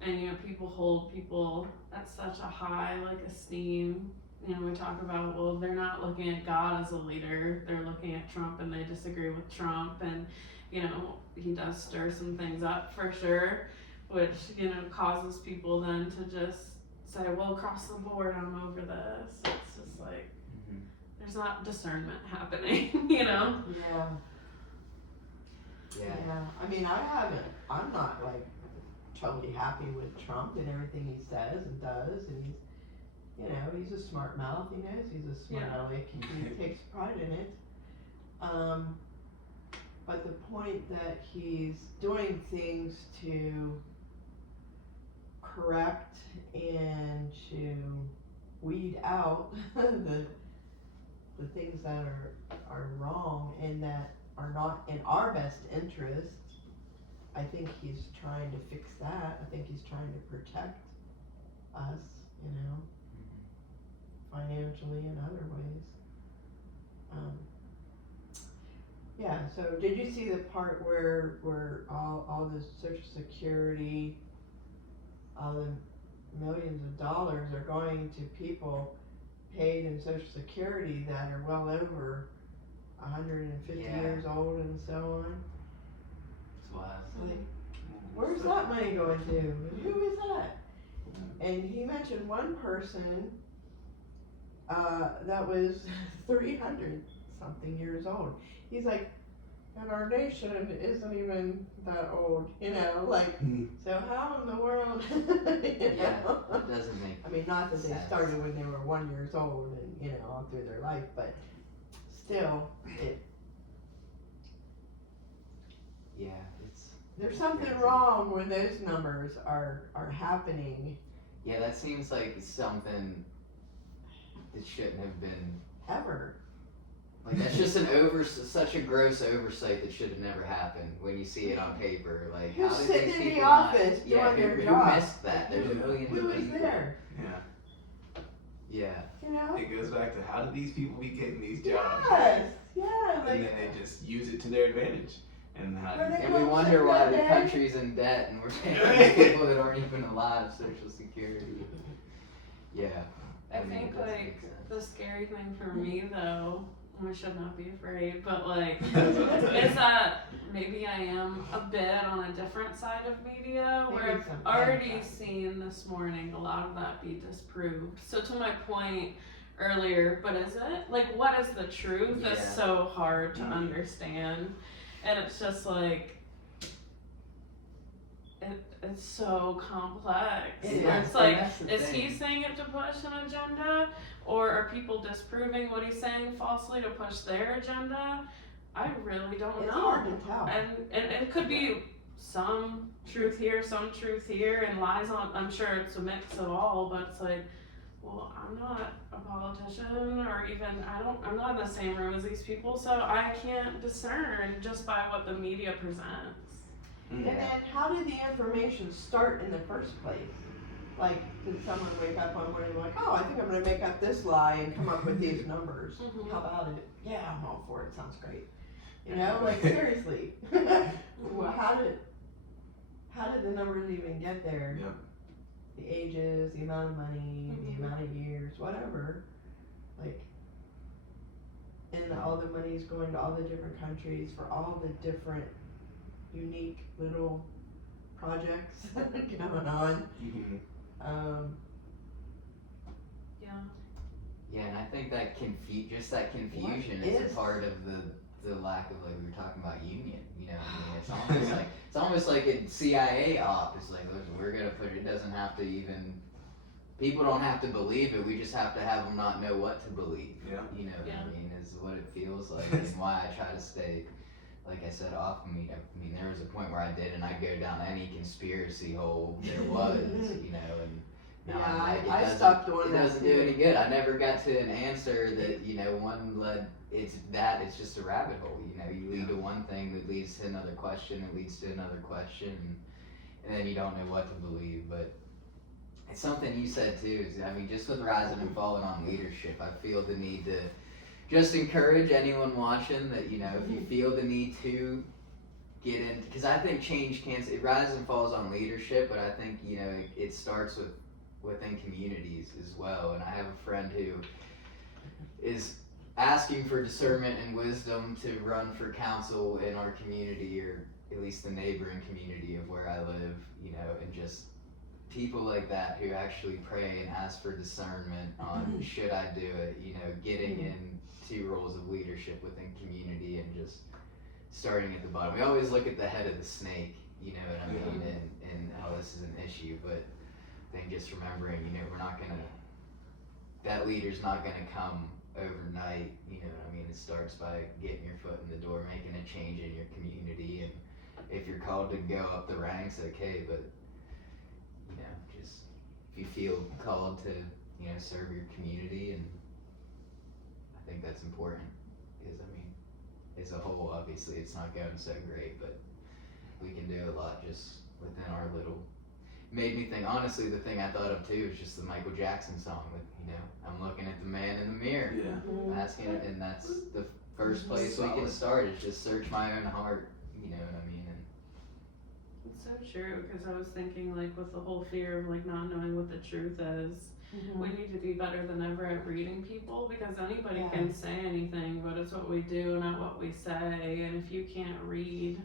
And you know, people hold people at such a high like esteem. You know, we talk about, well, they're not looking at God as a leader, they're looking at Trump and they disagree with Trump, and you know, he does stir some things up for sure, which, you know, causes people then to just say, well, across the board, I'm over this. It's just like, Mhm. there's not discernment happening, you know? Yeah. Yeah. I mean, I'm not like totally happy with Trump and everything he says and does, and he's, you know, he's a smart mouth, he knows he's a smart Yeah. aleck, he takes pride in it. But the point that he's doing things to correct and to weed out the things that are wrong and that are not in our best interest, I think he's trying to fix that. I think he's trying to protect us, you know, financially and other ways. Yeah, so did you see the part where all the Social Security, all the millions of dollars are going to people paid in Social Security that are well over 150 Yeah. years old and so on? It's wild. Like, where's that money going to? And who is that? And he mentioned one person that was 300 something years old. He's like, and our nation isn't even that old, you know, like, so how in the world, you Yeah, know? it doesn't make I mean, not that they sense. started when they were 1 year old and, you know, all through their life, but still, Yeah, it's there's something crazy. wrong when those numbers are happening Yeah, that seems like something that shouldn't have been. ever. Like that's just such a gross oversight that should have never happened when you see it on paper. Like Who's how did sitting these in the people not- office yeah, doing their who job? missed that? There's millions Who of was people. there? Yeah. Yeah. You know? It goes back to how do these people be getting these jobs? Yes. Yeah. And Like, then they just use it to their advantage. And how Where they And we come wonder sitting why that the day. country's in debt and we're paying people that aren't even alive Social Security. Yeah. I mean, think it doesn't like make sense. the scary thing for me though, I should not be afraid, but like, That's what I'm saying. is that maybe I am a bit on a different side of media where Maybe I've some already bad side. seen this morning a lot of that be disproved. So to my point earlier, but is it? Like, what is the truth? Yeah. That's so hard to understand. And it's just like, it's so complex. It is. It's like, And that's the is he thing. saying it to push an agenda? Or are people disproving what he's saying falsely to push their agenda? I really don't it's know. hard to tell. And it could be some truth here, some truth here, and lies on. I'm sure it's a mix of all, but it's like, well, I'm not a politician, or even I'm not in the same room as these people, so I can't discern just by what the media presents. And then how did the information start in the first place? Like, did someone wake up one morning and be like, oh, I think I'm gonna make up this lie and come up with these numbers? Mhm. How about it? Yeah, I'm all for it, sounds great. You know, like seriously. Well, how did the numbers even get there? Yep. The ages, the amount of money, Mhm. the amount of years, whatever. Like, and all the money is going to all the different countries for all the different unique little projects going on. Yeah. Yeah, and I think that that confusion What is is- a part of the lack of, like we were talking about, union. You know, I mean, it's almost like a CIA op. It's like, listen, we're gonna put it doesn't have to even. People don't have to believe it. We just have to have them not know what to believe. Yeah. You know what Yeah. I mean? Is what it feels like, and why I try to stay, like I said, off of me. I mean, there was a point where I did, and I'd go down any conspiracy hole there was. You know, and now I'm Yeah, like, I doesn't- stopped doing it that doesn't too. do any good. I never got to an answer that, you know, one led. It's just a rabbit hole. You know, you lead to one thing that leads to another question, that leads to another question, and then you don't know what to believe. But it's something you said too. Is, I mean, just with rising and falling on leadership, I feel the need to just encourage anyone watching that, you know, if you feel the need to get in, because I think change can't. It rises and falls on leadership, but I think, you know, it starts within communities as well. And I have a friend who is asking for discernment and wisdom to run for council in our community, or at least the neighboring community of where I live, you know, and just people like that who actually pray and ask for discernment on should I do it, you know, getting into roles of leadership within community and just starting at the bottom. We always look at the head of the snake, you know what I mean, and how this is an issue, but I think just remembering, you know, that leader's not gonna come overnight, you know what I mean? It starts by getting your foot in the door, making a change in your community, and if you're called to go up the ranks, okay, but, you know, just, if you feel called to, you know, serve your community, and I think that's important, because, I mean, as a whole, obviously, it's not going so great, but we can do a lot just within our little. Made me think, honestly, the thing I thought of too is just the Michael Jackson song with, you know, I'm looking at the man in the mirror, asking, and that's the first place we can start is just search my own heart, you know what I mean? And It's so true, because I was thinking, like, with the whole fear of, like, not knowing what the truth is, we need to be better than ever at reading people, because anybody can say anything, but it's what we do, not what we say, and if you can't read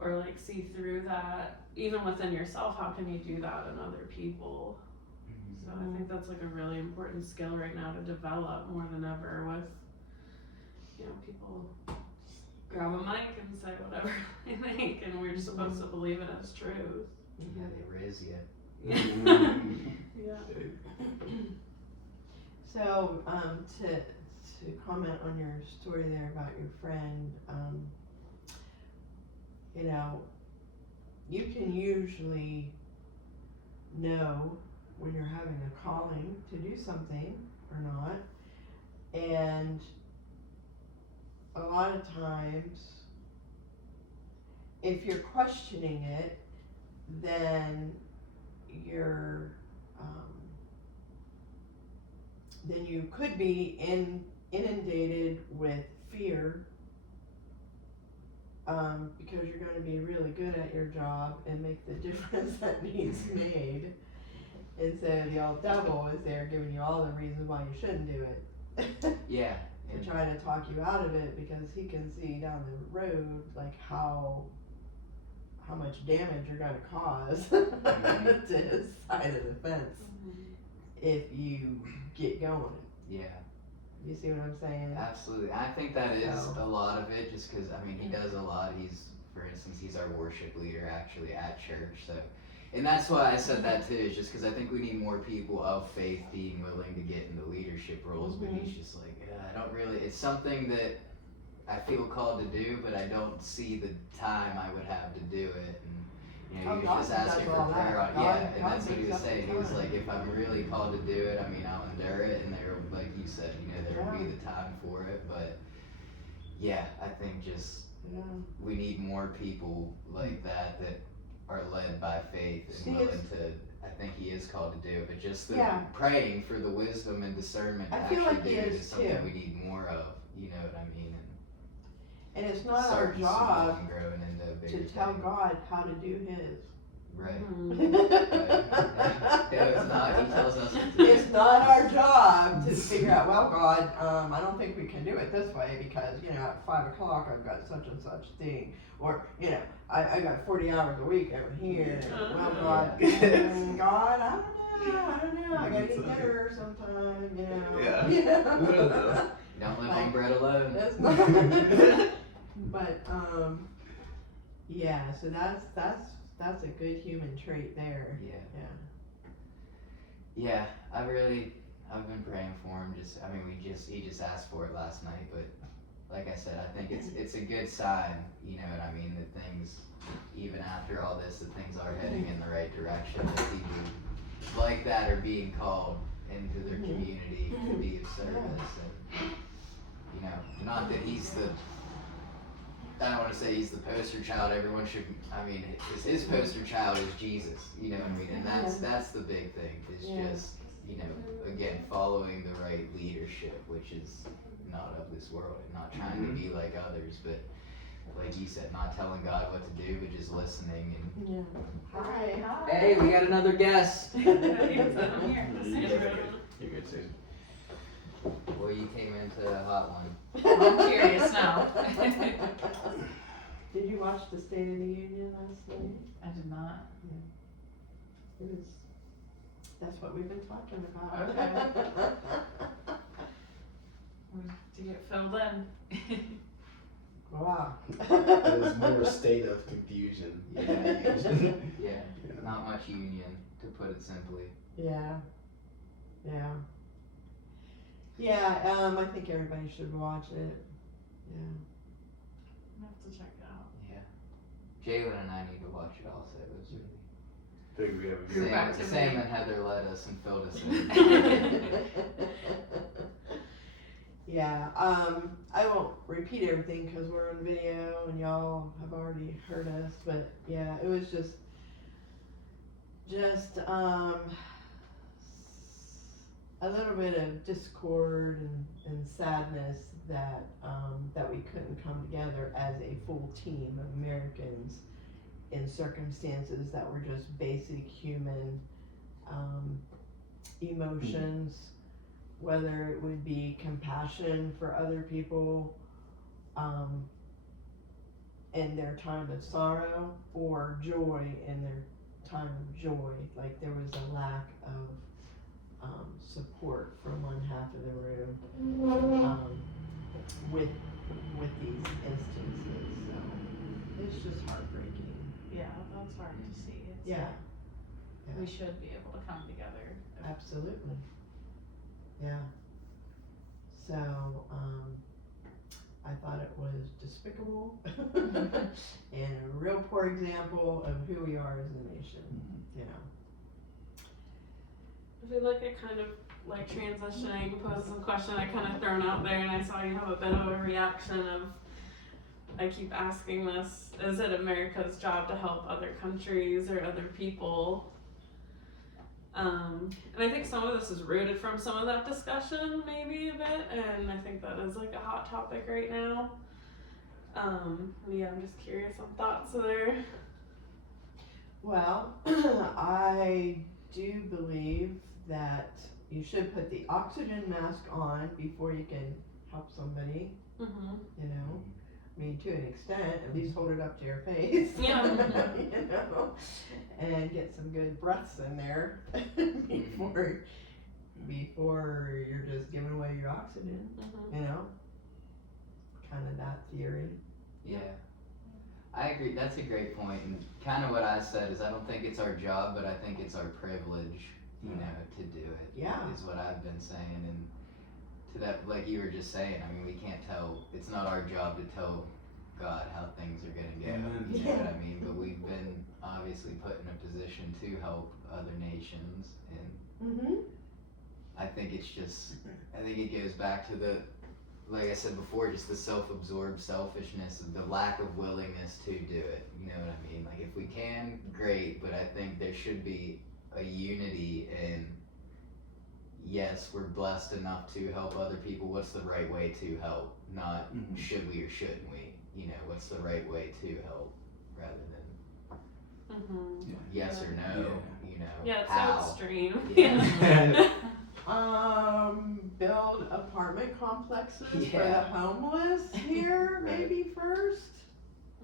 or, like, see through that, even within yourself, how can you do that in other people? So I think that's, like, a really important skill right now to develop more than ever with, you know, people just grab a mic and say whatever they think, and we're just supposed to believe it as truth. yeah, they raise you. Yeah. So, to comment on your story there about your friend, you know, you can usually know when you're having a calling to do something or not, and a lot of times, if you're questioning it, then then you could be inundated with fear, because you're going to be really good at your job and make the difference that needs made. And so the old devil is there giving you all the reasons why you shouldn't do it. Yeah. To try to talk you out of it, because he can see down the road like how much damage you're going to cause to his side of the fence if you get going. Yeah. You see what I'm saying? Absolutely. I think that is So- a lot of it, just because, I mean, he does a lot. For instance, he's our worship leader actually at church. So, and that's why I said that too, is just because I think we need more people of faith being willing to get into leadership roles. But he's just like, I don't really, it's something that I feel called to do, but I don't see the time I would have to do it. And, you know, Oh, he God was just asking does for all that. prayer on, God- and God that's what he makes was up the saying. He was time. like, if I'm really called to do it, I mean, I'll endure it, and there, like you said, you know, there will be the time for it. But yeah, I think just we need more people like that are led by faith and See, willing to. I think he is called to do it, but just the Yeah. praying for the wisdom and discernment to I feel actually like do he it is is something too. we need more of. You know what I mean? And it's And not our starting small job and growing into a bigger to tell thing. God how to do his. Right. Mhm. No, it's not. He tells us what to do. It's not our job to figure figure out, well, God, I don't think we can do it this way because, at 5 o'clock I've got such and such thing. Or, I got 40 hours a week over here. Well, God, God, I don't know. I gotta eat dinner sometime, Yeah. One of those. Don't live on bread alone. That's not. But, yeah, so that's a good human trait there. Yeah. Yeah. Yeah, I've been praying for him. He just asked for it last night, but like I said, I think it's a good sign, you know what I mean, that things, even after all this, that things are heading in the right direction, that people like that are being called into their community to be of service, and, not that I don't want to say he's the poster child. Everyone should. His poster child is Jesus. You know what I mean? And that's the big thing. Is just again following the right leadership, which is not of this world, and not trying to be like others, but like you said, not telling God what to do, but just listening. And Hi. hey, we got another guest. I'm here. You're good, Susan. Boy, you came into a hot one. I'm curious now. Did you watch the State of the Union last night? I did not. That's what we've been talking about. Okay. To get filled in. Wow. It was more a state of confusion. Yeah, not much union, to put it simply. Yeah. I think everybody should watch it. Yeah. I have to check it out. Yeah. Jalen and I need to watch it also. It was really Figure we have a Group activity. Sam and Heather led us and filled us in. Yeah, I won't repeat everything because we're on video and y'all have already heard us, but yeah, it was just a little bit of discord and sadness that we couldn't come together as a full team of Americans in circumstances that were just basic human emotions, whether it would be compassion for other people in their time of sorrow or joy in their time of joy. Like there was a lack of support from one half of the room with these instances. So it's just heartbreaking. Yeah, that's hard to see. It's Yeah. We should be able to come together. Absolutely. Yeah. So, I thought it was despicable and a real poor example of who we are as a nation, I feel like it kind of like transitioning poses a question I kind of thrown out there, and I saw you have a bit of a reaction of, I keep asking this, is it America's job to help other countries or other people? And I think some of this is rooted from some of that discussion, maybe a bit, and I think that is like a hot topic right now. Yeah, I'm just curious on thoughts there. Well, I do believe that you should put the oxygen mask on before you can help somebody, Mm-hmm. I mean, to an extent, at least hold it up to your face. Yeah. And get some good breaths in there before you're just giving away your oxygen, Mm-hmm. kind of that theory. Yeah. I agree. That's a great point. And kind of what I said is I don't think it's our job, but I think it's our privilege, to do it. Yeah. Is what I've been saying. And to that, like you were just saying, I mean, we can't tell, it's not our job to tell God how things are going to go. Amen. You know what I mean? But we've been obviously put in a position to help other nations. And Mm-hmm. I think it goes back to the, like I said before, just the self-absorbed selfishness, the lack of willingness to do it. You know what I mean? Like if we can, great, but I think there should be a unity in, yes, we're blessed enough to help other people. What's the right way to help? Not should we or shouldn't we? What's the right way to help rather than Mm-hmm. yes or no, Yeah, it's how. so extreme. Yeah. Build apartment complexes for the Yeah. homeless here, Right. maybe first,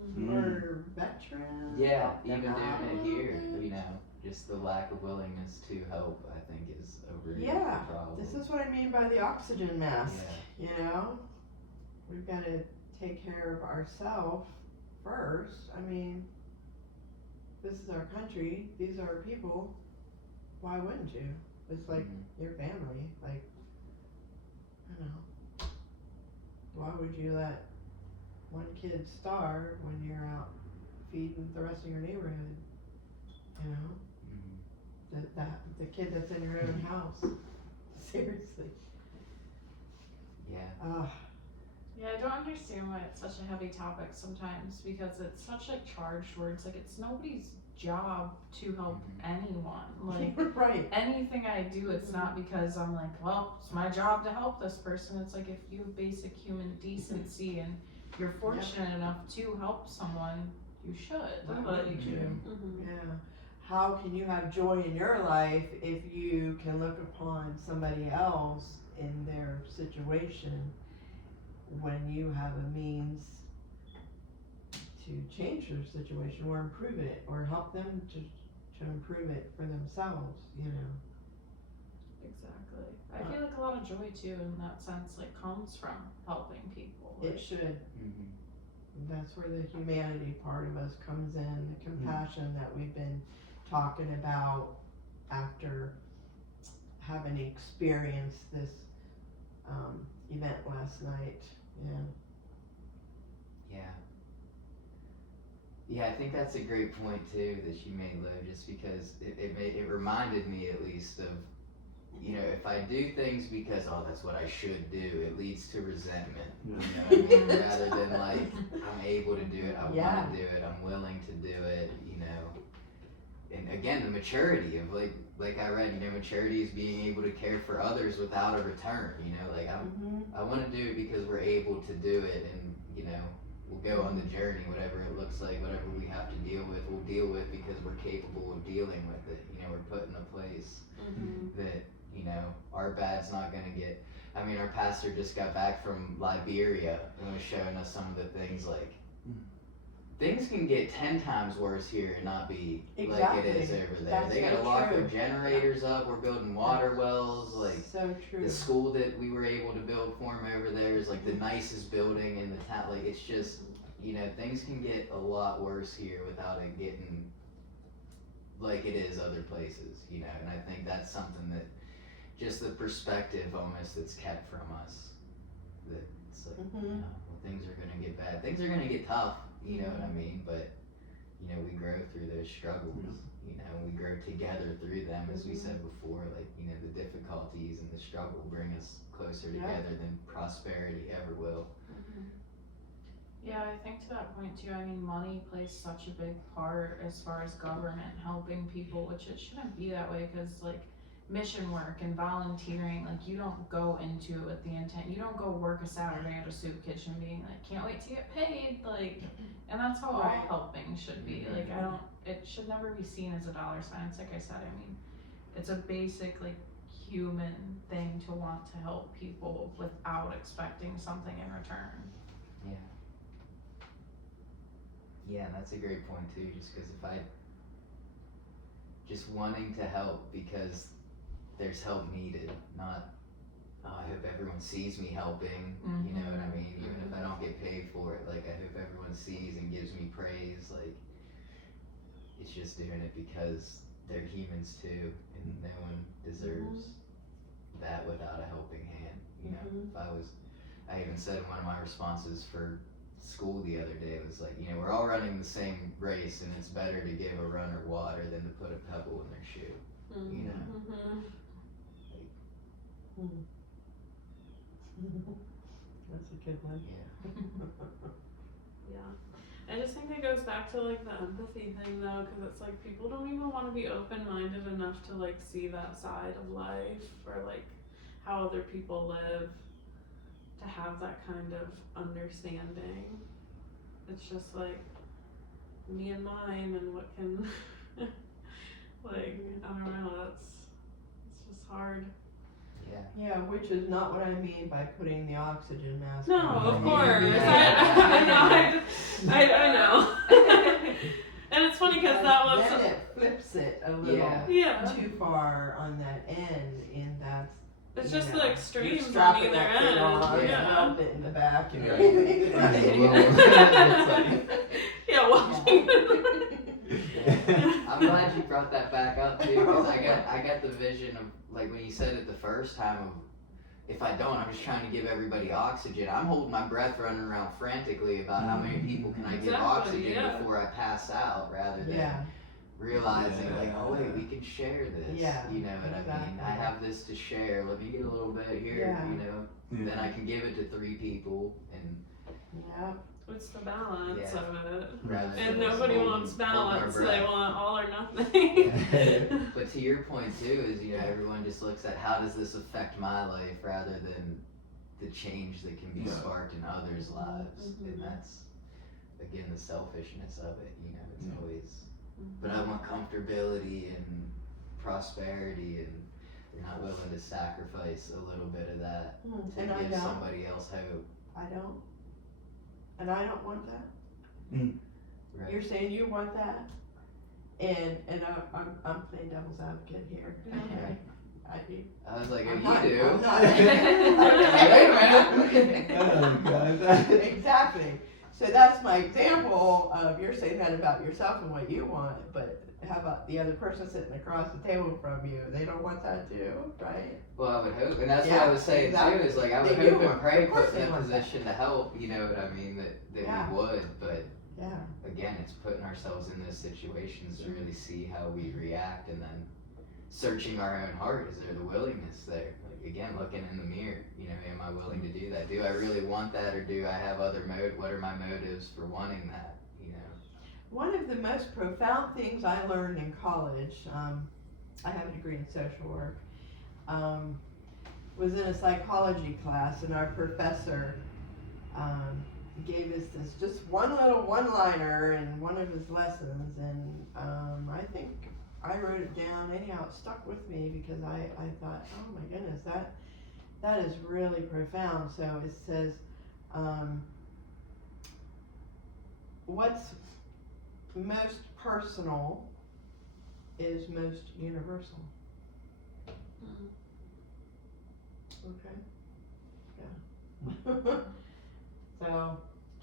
Mhm. or veterans. Yeah, help them even out a doing it little here, bit. you know, just the lack of willingness to help, I think, is a real Yeah, problem. this is what I mean by the oxygen mask, Yeah. you know? We've gotta take care of ourselves first. I mean, this is our country, these are our people, why wouldn't you? It's like Mhm. your family, like, I don't know. Why would you let one kid starve when you're out feeding the rest of your neighborhood? You know? Mhm. The kid that's in your own house. Seriously. Yeah. Ugh. Yeah, I don't understand why it's such a heavy topic sometimes because it's such like charged words. Like it's nobody's job to help anyone. Like Right. anything I do, it's not because I'm like, well, it's my job to help this person. It's like if you have basic human decency and you're fortunate enough to help someone, you should. Why Like, wouldn't you? mhm. Yeah. How can you have joy in your life if you can look upon somebody else in their situation when you have a means to change their situation or improve it or help them to improve it for themselves, you know? Exactly. I feel like a lot of joy too in that sense like comes from helping people. It should. Mhm. That's where the humanity part of us comes in, the compassion that we've been talking about after having experienced this event last night. Yeah. Yeah. Yeah, I think that's a great point too that you made, Lo, just because it reminded me at least of, you know, if I do things because, oh, that's what I should do, it leads to resentment. You know what I mean? Rather than like, I'm able to do it, I Yeah. want to do it, I'm willing to do it, you know. And again, the maturity of like I read, you know, maturity is being able to care for others without a return, you know, like I want to do it because we're able to do it, and you know, we'll go on the journey, whatever it looks like, whatever we have to deal with, we'll deal with because we're capable of dealing with it. You know, we're put in a place Mhm. that, you know, our bad's not gonna get. I mean, our pastor just got back from Liberia and was showing us some of the things like. Things can get 10 times worse here and not be like it is Exactly. over there. That's They gotta so lock their true. generators up. We're building water wells. Like So true. the school that we were able to build for them over there is like the nicest building in the town. Like it's just, you know, things can get a lot worse here without it getting like it is other places, you know. And I think that's something that just the perspective almost that's kept from us. That it's like, you know, well, things are gonna get bad. Things are gonna get tough. You know what I mean? But you know, we grow through those struggles. You know, we grow together through them, as we said before. Like, you know, the difficulties and the struggle bring us closer together than prosperity ever will. Yeah, I think to that point too, I mean, money plays such a big part as far as government helping people, which it shouldn't be that way because, like, mission work and volunteering, like, you don't go into it with the intent, you don't go work a Saturday at a soup kitchen being like, can't wait to get paid, like, and that's how Right. all helping should be. Like, it should never be seen as a dollar sign. It's like I said, I mean, it's a basic, like, human thing to want to help people without expecting something in return. Yeah, and that's a great point too, just because if I just wanting to help because there's help needed, not oh, I hope everyone sees me helping, you know what I mean? Even if I don't get paid for it, like I hope everyone sees and gives me praise, like it's just doing it because they're humans too, and no one deserves that without a helping hand, you know? I even said in one of my responses for school the other day, it was like, you know, we're all running the same race and it's better to give a runner water than to put a pebble in their shoe, you know? That's a good one. Yeah. Yeah. I just think it goes back to like the empathy thing though, because it's like people don't even want to be open-minded enough to like see that side of life or like how other people live, to have that kind of understanding. It's just like me and mine and what can like I don't know, it's just hard. Yeah, which is not what I mean by putting the oxygen mask No, on. of course. Yeah. I know. And it's funny because that was. Then it flips it a little Yeah. Yeah. too far on that end, and that's. It's you just know, the you're extremes on strapping either that thing end. on, Yeah. strap it in the back, and Yeah. everything. Yeah, walking. I'm glad you brought that back up too, because I got the vision of like when you said it the first time of if I don't, I'm just trying to give everybody oxygen. I'm holding my breath, running around frantically about how many people can I give Exactly, oxygen yeah. before I pass out, rather than Yeah, realizing like, Yeah. oh wait, we can share this. Yeah, You know what I mean? exactly. I have this to share. Let me get a little bit here. Yeah. You know, then I can give it to 3 people, and yeah. It's the balance Yeah. of it. rather than And just nobody holding- wants holding our balance, they breath. want all or nothing. But to your point too, is you know everyone just looks at how does this affect my life rather than the change that can be Yeah. sparked in others' lives, Mhm. and that's again the selfishness of it. You know, it's Yeah. always. But I want comfortability and prosperity, and you're not willing to sacrifice a little bit of that Mm, to And I give don't. somebody else hope. I don't. And I don't want that. Right? You're saying you want that, and I'm playing devil's advocate here. Okay. I was like, oh, I'm you not- do. I'm not. Wait a minute. Oh, God. Exactly. So that's my example of you're saying that about yourself and what you want, but how about the other person sitting across the table from you? They don't want that too, right? Well, I would hope, and that's what Yeah, I was saying exactly. too. Is like I would They do hope and want- pray of course put they in a want that. position to help. You know what I mean? That Yeah. we would, but Yeah. again, it's putting ourselves in those situations to really see how we react, and then searching our own heart. Is there the willingness there? Like again, looking in the mirror. You know, am I willing to do that? Do I really want that, or do I have other what are my motives for wanting that? You know. One of the most profound things I learned in college, I have a degree in social work, was in a psychology class, and our professor gave us this just one little one-liner in one of his lessons, and I think I wrote it down. Anyhow, it stuck with me because I thought, oh my goodness, that is really profound. So it says, what's most personal is most universal. Okay. Yeah. So,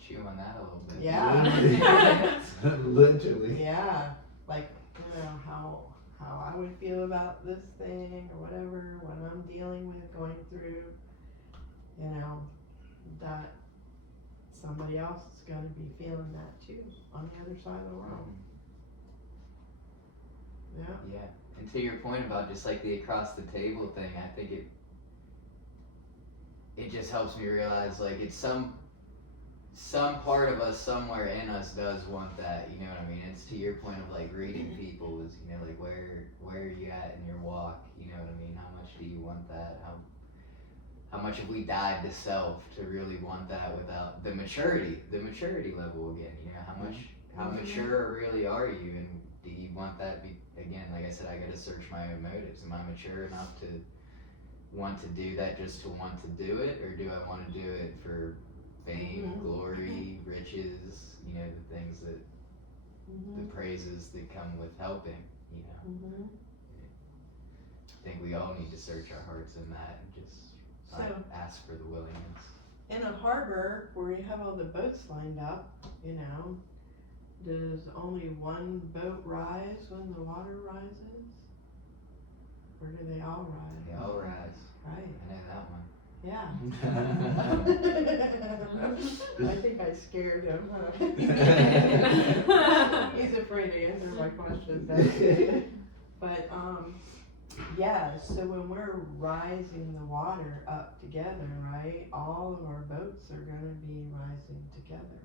Chew on that a little bit. yeah. Literally. Yeah. Like, you know, how I would feel about this thing or whatever, what I'm dealing with, going through, you know, that somebody else is going to be feeling that too on the other side of the world. Yeah. Yeah, and to your point about just like the across the table thing, I think it just helps me realize like it's some part of us somewhere in us does want that. You know what I mean? It's to your point of like reading people is, you know, like where are you at in your walk? You know what I mean? How much do you want that? How much have we died to self to really want that without the maturity level again? You know, how mature really are you, and do you want that? Again, like I said, I got to search my own motives. Am I mature enough to want to do that just to want to do it, or do I want to do it for fame, glory, riches? You know, the things that the praises that come with helping. You know, I think we all need to search our hearts in that and just ask for the willingness. In a harbor where you have all the boats lined up, you know, does only one boat rise when the water rises? Or do they all rise? They all rise. Right. I know that one. Yeah. I think I scared him, huh? He's afraid to answer my questions. But, yeah, so when we're rising the water up together, right, all of our boats are gonna be rising together.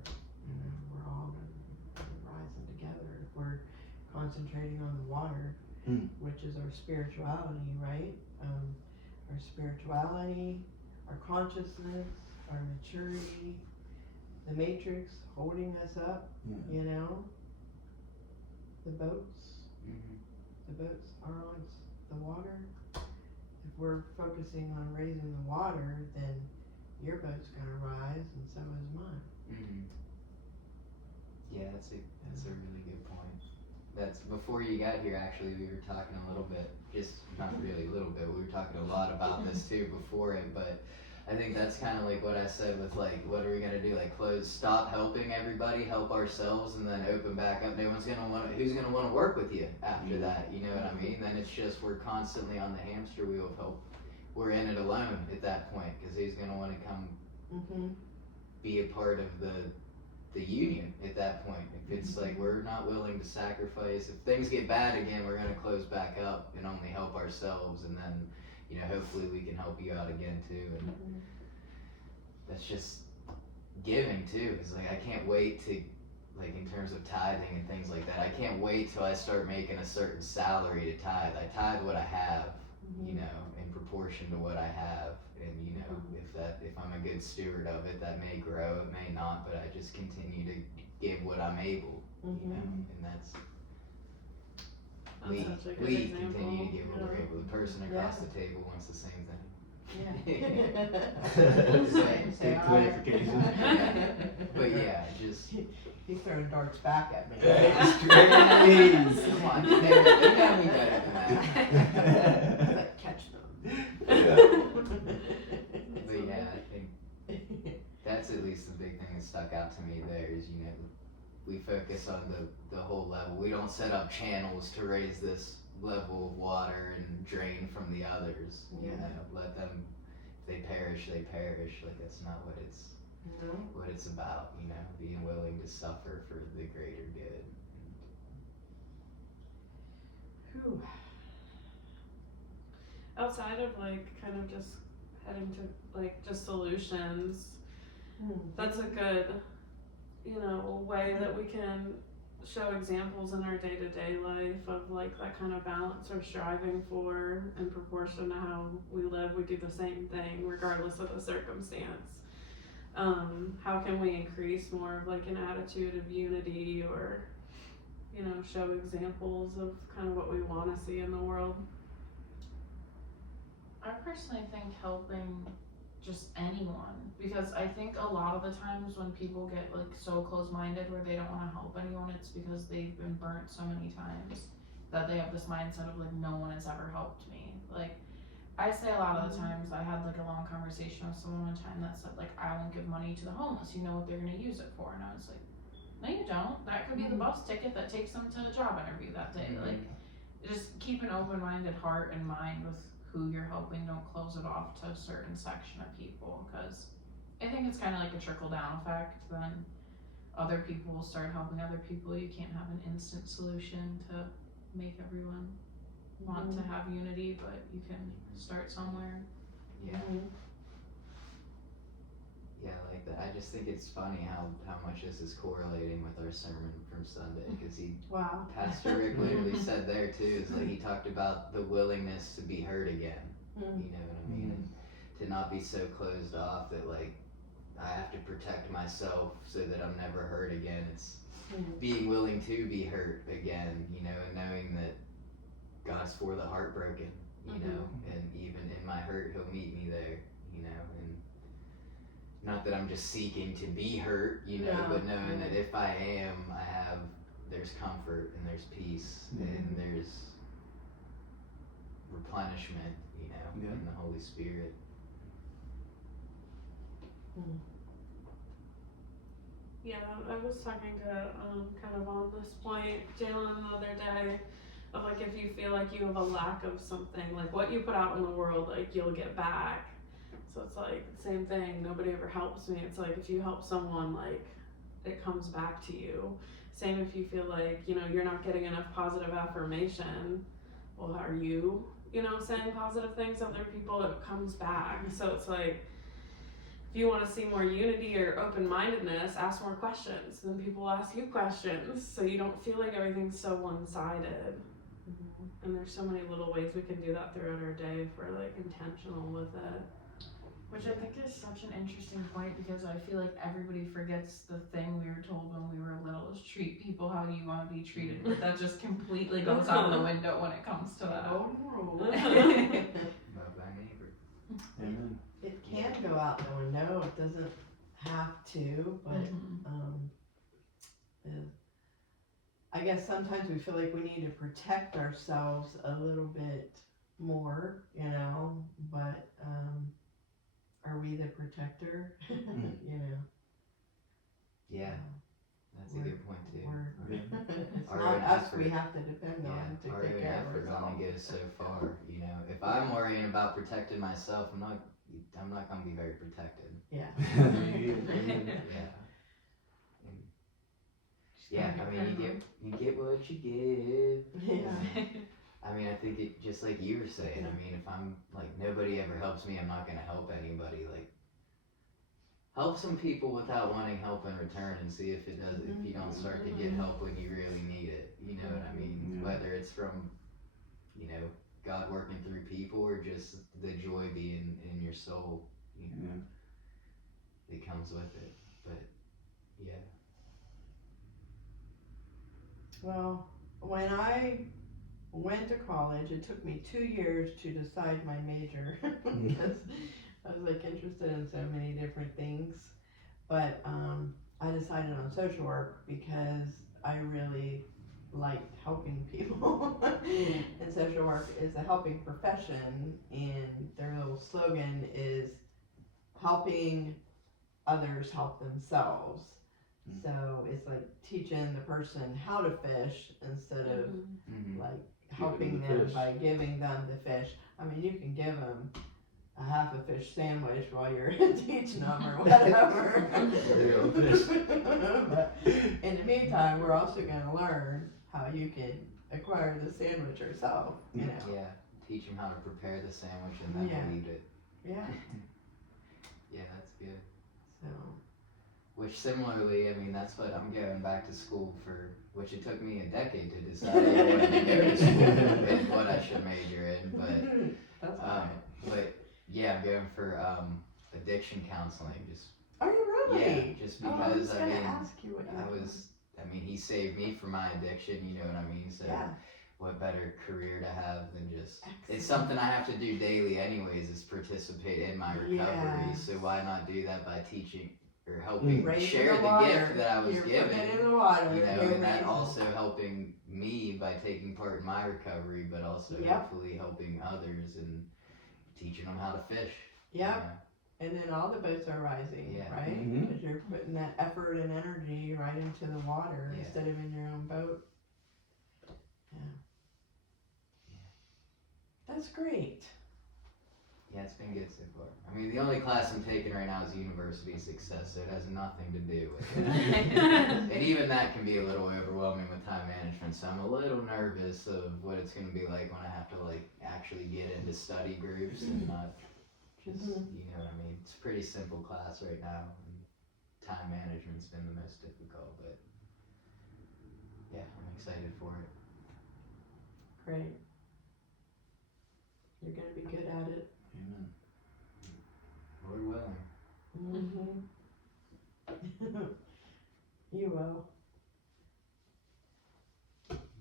You know, we're all gonna be rising together if we're concentrating on the water, which is our spirituality, right? Our spirituality, our consciousness, our maturity, the matrix holding us up, you know, the boats. Mm-hmm. The boats are on the water, if we're focusing on raising the water, then your boat's gonna rise and so is mine. Mm-hmm. Yeah, that's a really good point. That's before you got here. Actually, we were talking a little bit, just not really a little bit. We were talking a lot about this too before it, but I think that's kind of like what I said with like, what are we gonna do? Like, stop helping everybody, help ourselves, and then open back up. No one's gonna want. Who's gonna want to work with you after that? You know what I mean? Then it's just we're constantly on the hamster wheel of help. We're in it alone at that point because who's gonna want to come be a part of the union at that point? If it's like we're not willing to sacrifice, if things get bad again, we're gonna close back up and only help ourselves, and then hopefully we can help you out again too. And that's just giving too. It's like I can't wait to, like, in terms of tithing and things like that, I can't wait till I start making a certain salary to tithe. I tithe what I have, in proportion to what I have, and if I'm a good steward of it, that may grow, it may not, but I just continue to give what I'm able, and that's we such a good continue example. to give what we're able. The person across the table wants the same thing. Good clarification. But yeah, just He's throwing darts back at me. Please. come on, they gotta be better than that. Like, catch them. But yeah, I think that's at least the big thing that stuck out to me there is, we focus on the whole level. We don't set up channels to raise this level of water and drain from the others. Let them, if they perish, they perish. Like, that's not what it's about, being willing to suffer for the greater good. Whew. Outside of like kind of just heading to like just solutions, that's a good, way that we can show examples in our day-to-day life of like that kind of balance we're striving for in proportion to how we live. We do the same thing regardless of the circumstance. How can we increase more of like an attitude of unity, or show examples of kind of what we want to see in the world? I personally think helping just anyone, because I think a lot of the times when people get like so close-minded where they don't want to help anyone, it's because they've been burnt so many times that they have this mindset of like, no one has ever helped me. Like, I say a lot of the times, I had like a long conversation with someone one time that said like, I won't give money to the homeless, you know what they're gonna use it for? And I was like, no you don't, that could be the bus ticket that takes them to a job interview that day. Like, just keep an open-minded heart and mind with who you're helping. Don't close it off to a certain section of people, because I think it's kind of like a trickle-down effect. Then other people will start helping other people. You can't have an instant solution to make everyone want to have unity, but you can start somewhere. Yeah. Yeah, like that. I just think it's funny how much this is correlating with our sermon from Sunday, because Wow. Pastor Rick literally said there too, is like he talked about the willingness to be heard again. You know what I mean? And to not be so closed off that like I have to protect myself so that I'm never hurt again. It's being willing to be hurt again, and knowing that God's for the heartbroken, and even in my hurt, He'll meet me there, and not that I'm just seeking to be hurt, but knowing that if I am, there's comfort and there's peace and there's replenishment, in the Holy Spirit. Yeah, I was talking to kind of on this point, Jalen, the other day, of like if you feel like you have a lack of something, like what you put out in the world, like you'll get back. So it's like same thing. Nobody ever helps me. It's like if you help someone, like it comes back to you. Same if you feel like you're not getting enough positive affirmation. Well, are you saying positive things to other people? It comes back. So it's like, if you want to see more unity or open-mindedness, ask more questions. Then people will ask you questions, so you don't feel like everything's so one-sided. And there's so many little ways we can do that throughout our day if we're like intentional with it. Which I think is such an interesting point, because I feel like everybody forgets the thing we were told when we were little is treat people how you want to be treated. But that just completely goes out the window when it comes to that. Golden rule. Love Amen. It can go out the window, it doesn't have to, but, Mhm. I guess sometimes we feel like we need to protect ourselves a little bit more, you know, but, are we the protector? You know? Yeah, that's a good point too. It's Our not own us effort. we have to depend on Yeah, to our take own care of effort ourselves. only goes so far. You know, if I'm worrying about protecting myself, I'm not gonna be very protected. Yeah. Yeah. Yeah, I mean, you get what you give. Yeah. I mean, I think it just like you were saying. I mean, if I'm like nobody ever helps me, I'm not gonna help anybody. Like, help some people without wanting help in return, and see if it does. If you don't start to get help when you really need it, you know what I mean? Yeah. Whether it's from, you know, God working through people or just the joy being in your soul, you know, that comes with it. But yeah. Well, when I went to college, it took me 2 years to decide my major because I was like interested in so many different things. But I decided on social work because I really liked helping people. And social work is a helping profession, and their little slogan is helping others help themselves. So it's like teaching the person how to fish instead of Mm-hmm. like Giving helping the them fish. by giving them the fish. I mean, you can give them a half a fish sandwich while you're teaching them or whatever. There you go, fish. But in the meantime, we're also going to learn how you can acquire the sandwich yourself, you know. Yeah, teach them how to prepare the sandwich and then Yeah. eat it. Yeah. Yeah, that's good. So, Which similarly, I mean, that's what I'm going back to school for, which it took me a decade to decide I wanted to go to school and what I should major in. that's But yeah, I'm going for addiction counseling. Just Are you really? yeah, just Oh, I was because going to I mean, ask you what you he saved me from my addiction. You know what I mean? So Yeah. what better career to have than just Excellent. it's something I have to do daily anyways, is participate in my recovery. Yes. So why not do that by teaching or helping Raising share the water. gift that I was You're given, putting it in the water. you know, You're and that raising. also helping me by taking part in my recovery, but also Yep. hopefully helping others and teaching them how to fish. Yep. And then all the boats are rising, Yeah. right? Mhm. Because you're putting that effort and energy right into the water Yeah. instead of in your own boat. Yeah. That's great. Yeah, it's been good so far. I mean, the only class I'm taking right now is University Success, so it has nothing to do with it. And even that can be a little overwhelming with time management, so I'm a little nervous of what it's going to be like when I have to like actually get into study groups and not just, you know what I mean? It's a pretty simple class right now, and time management's been the most difficult, but yeah, I'm excited for it. Great. You're going to be good at it. Amen. Lord willing. You will.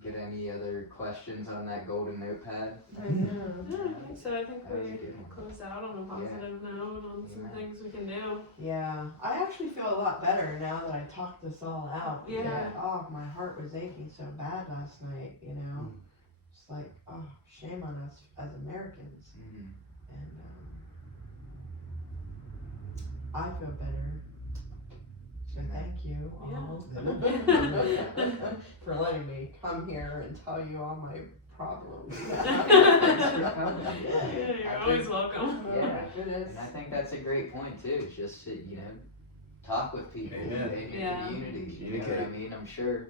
Get any other questions on that golden notepad? I don't think so. I think That was a we good one. closed out on a positive note and on some Amen. things we can do. Yeah. I actually feel a lot better now that I talked this all out. Yeah. because, oh, my heart was aching so bad last night, you know. It's like, oh, shame on us as Americans. Mm-hmm. And I feel better. So thank you all for letting me come here and tell you all my problems. Yeah, you're always welcome. Yeah. It is. And I think that's a great point too, is just to, you know, talk with people Amen. in your Yeah. community. You know what I Communicate. mean? I'm sure,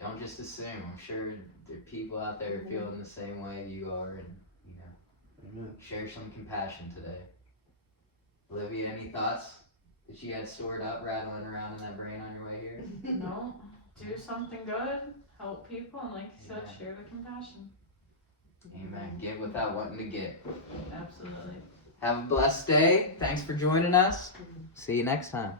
don't just assume. I'm sure there are people out there feeling the same way you are, and, you know, Amen. share some compassion today. Olivia, any thoughts that you had stored up, rattling around in that brain on your way here? No, do something good, help people, and like you said, Amen. share the compassion. Amen. Give without wanting to get. Absolutely. Have a blessed day. Thanks for joining us. See you next time.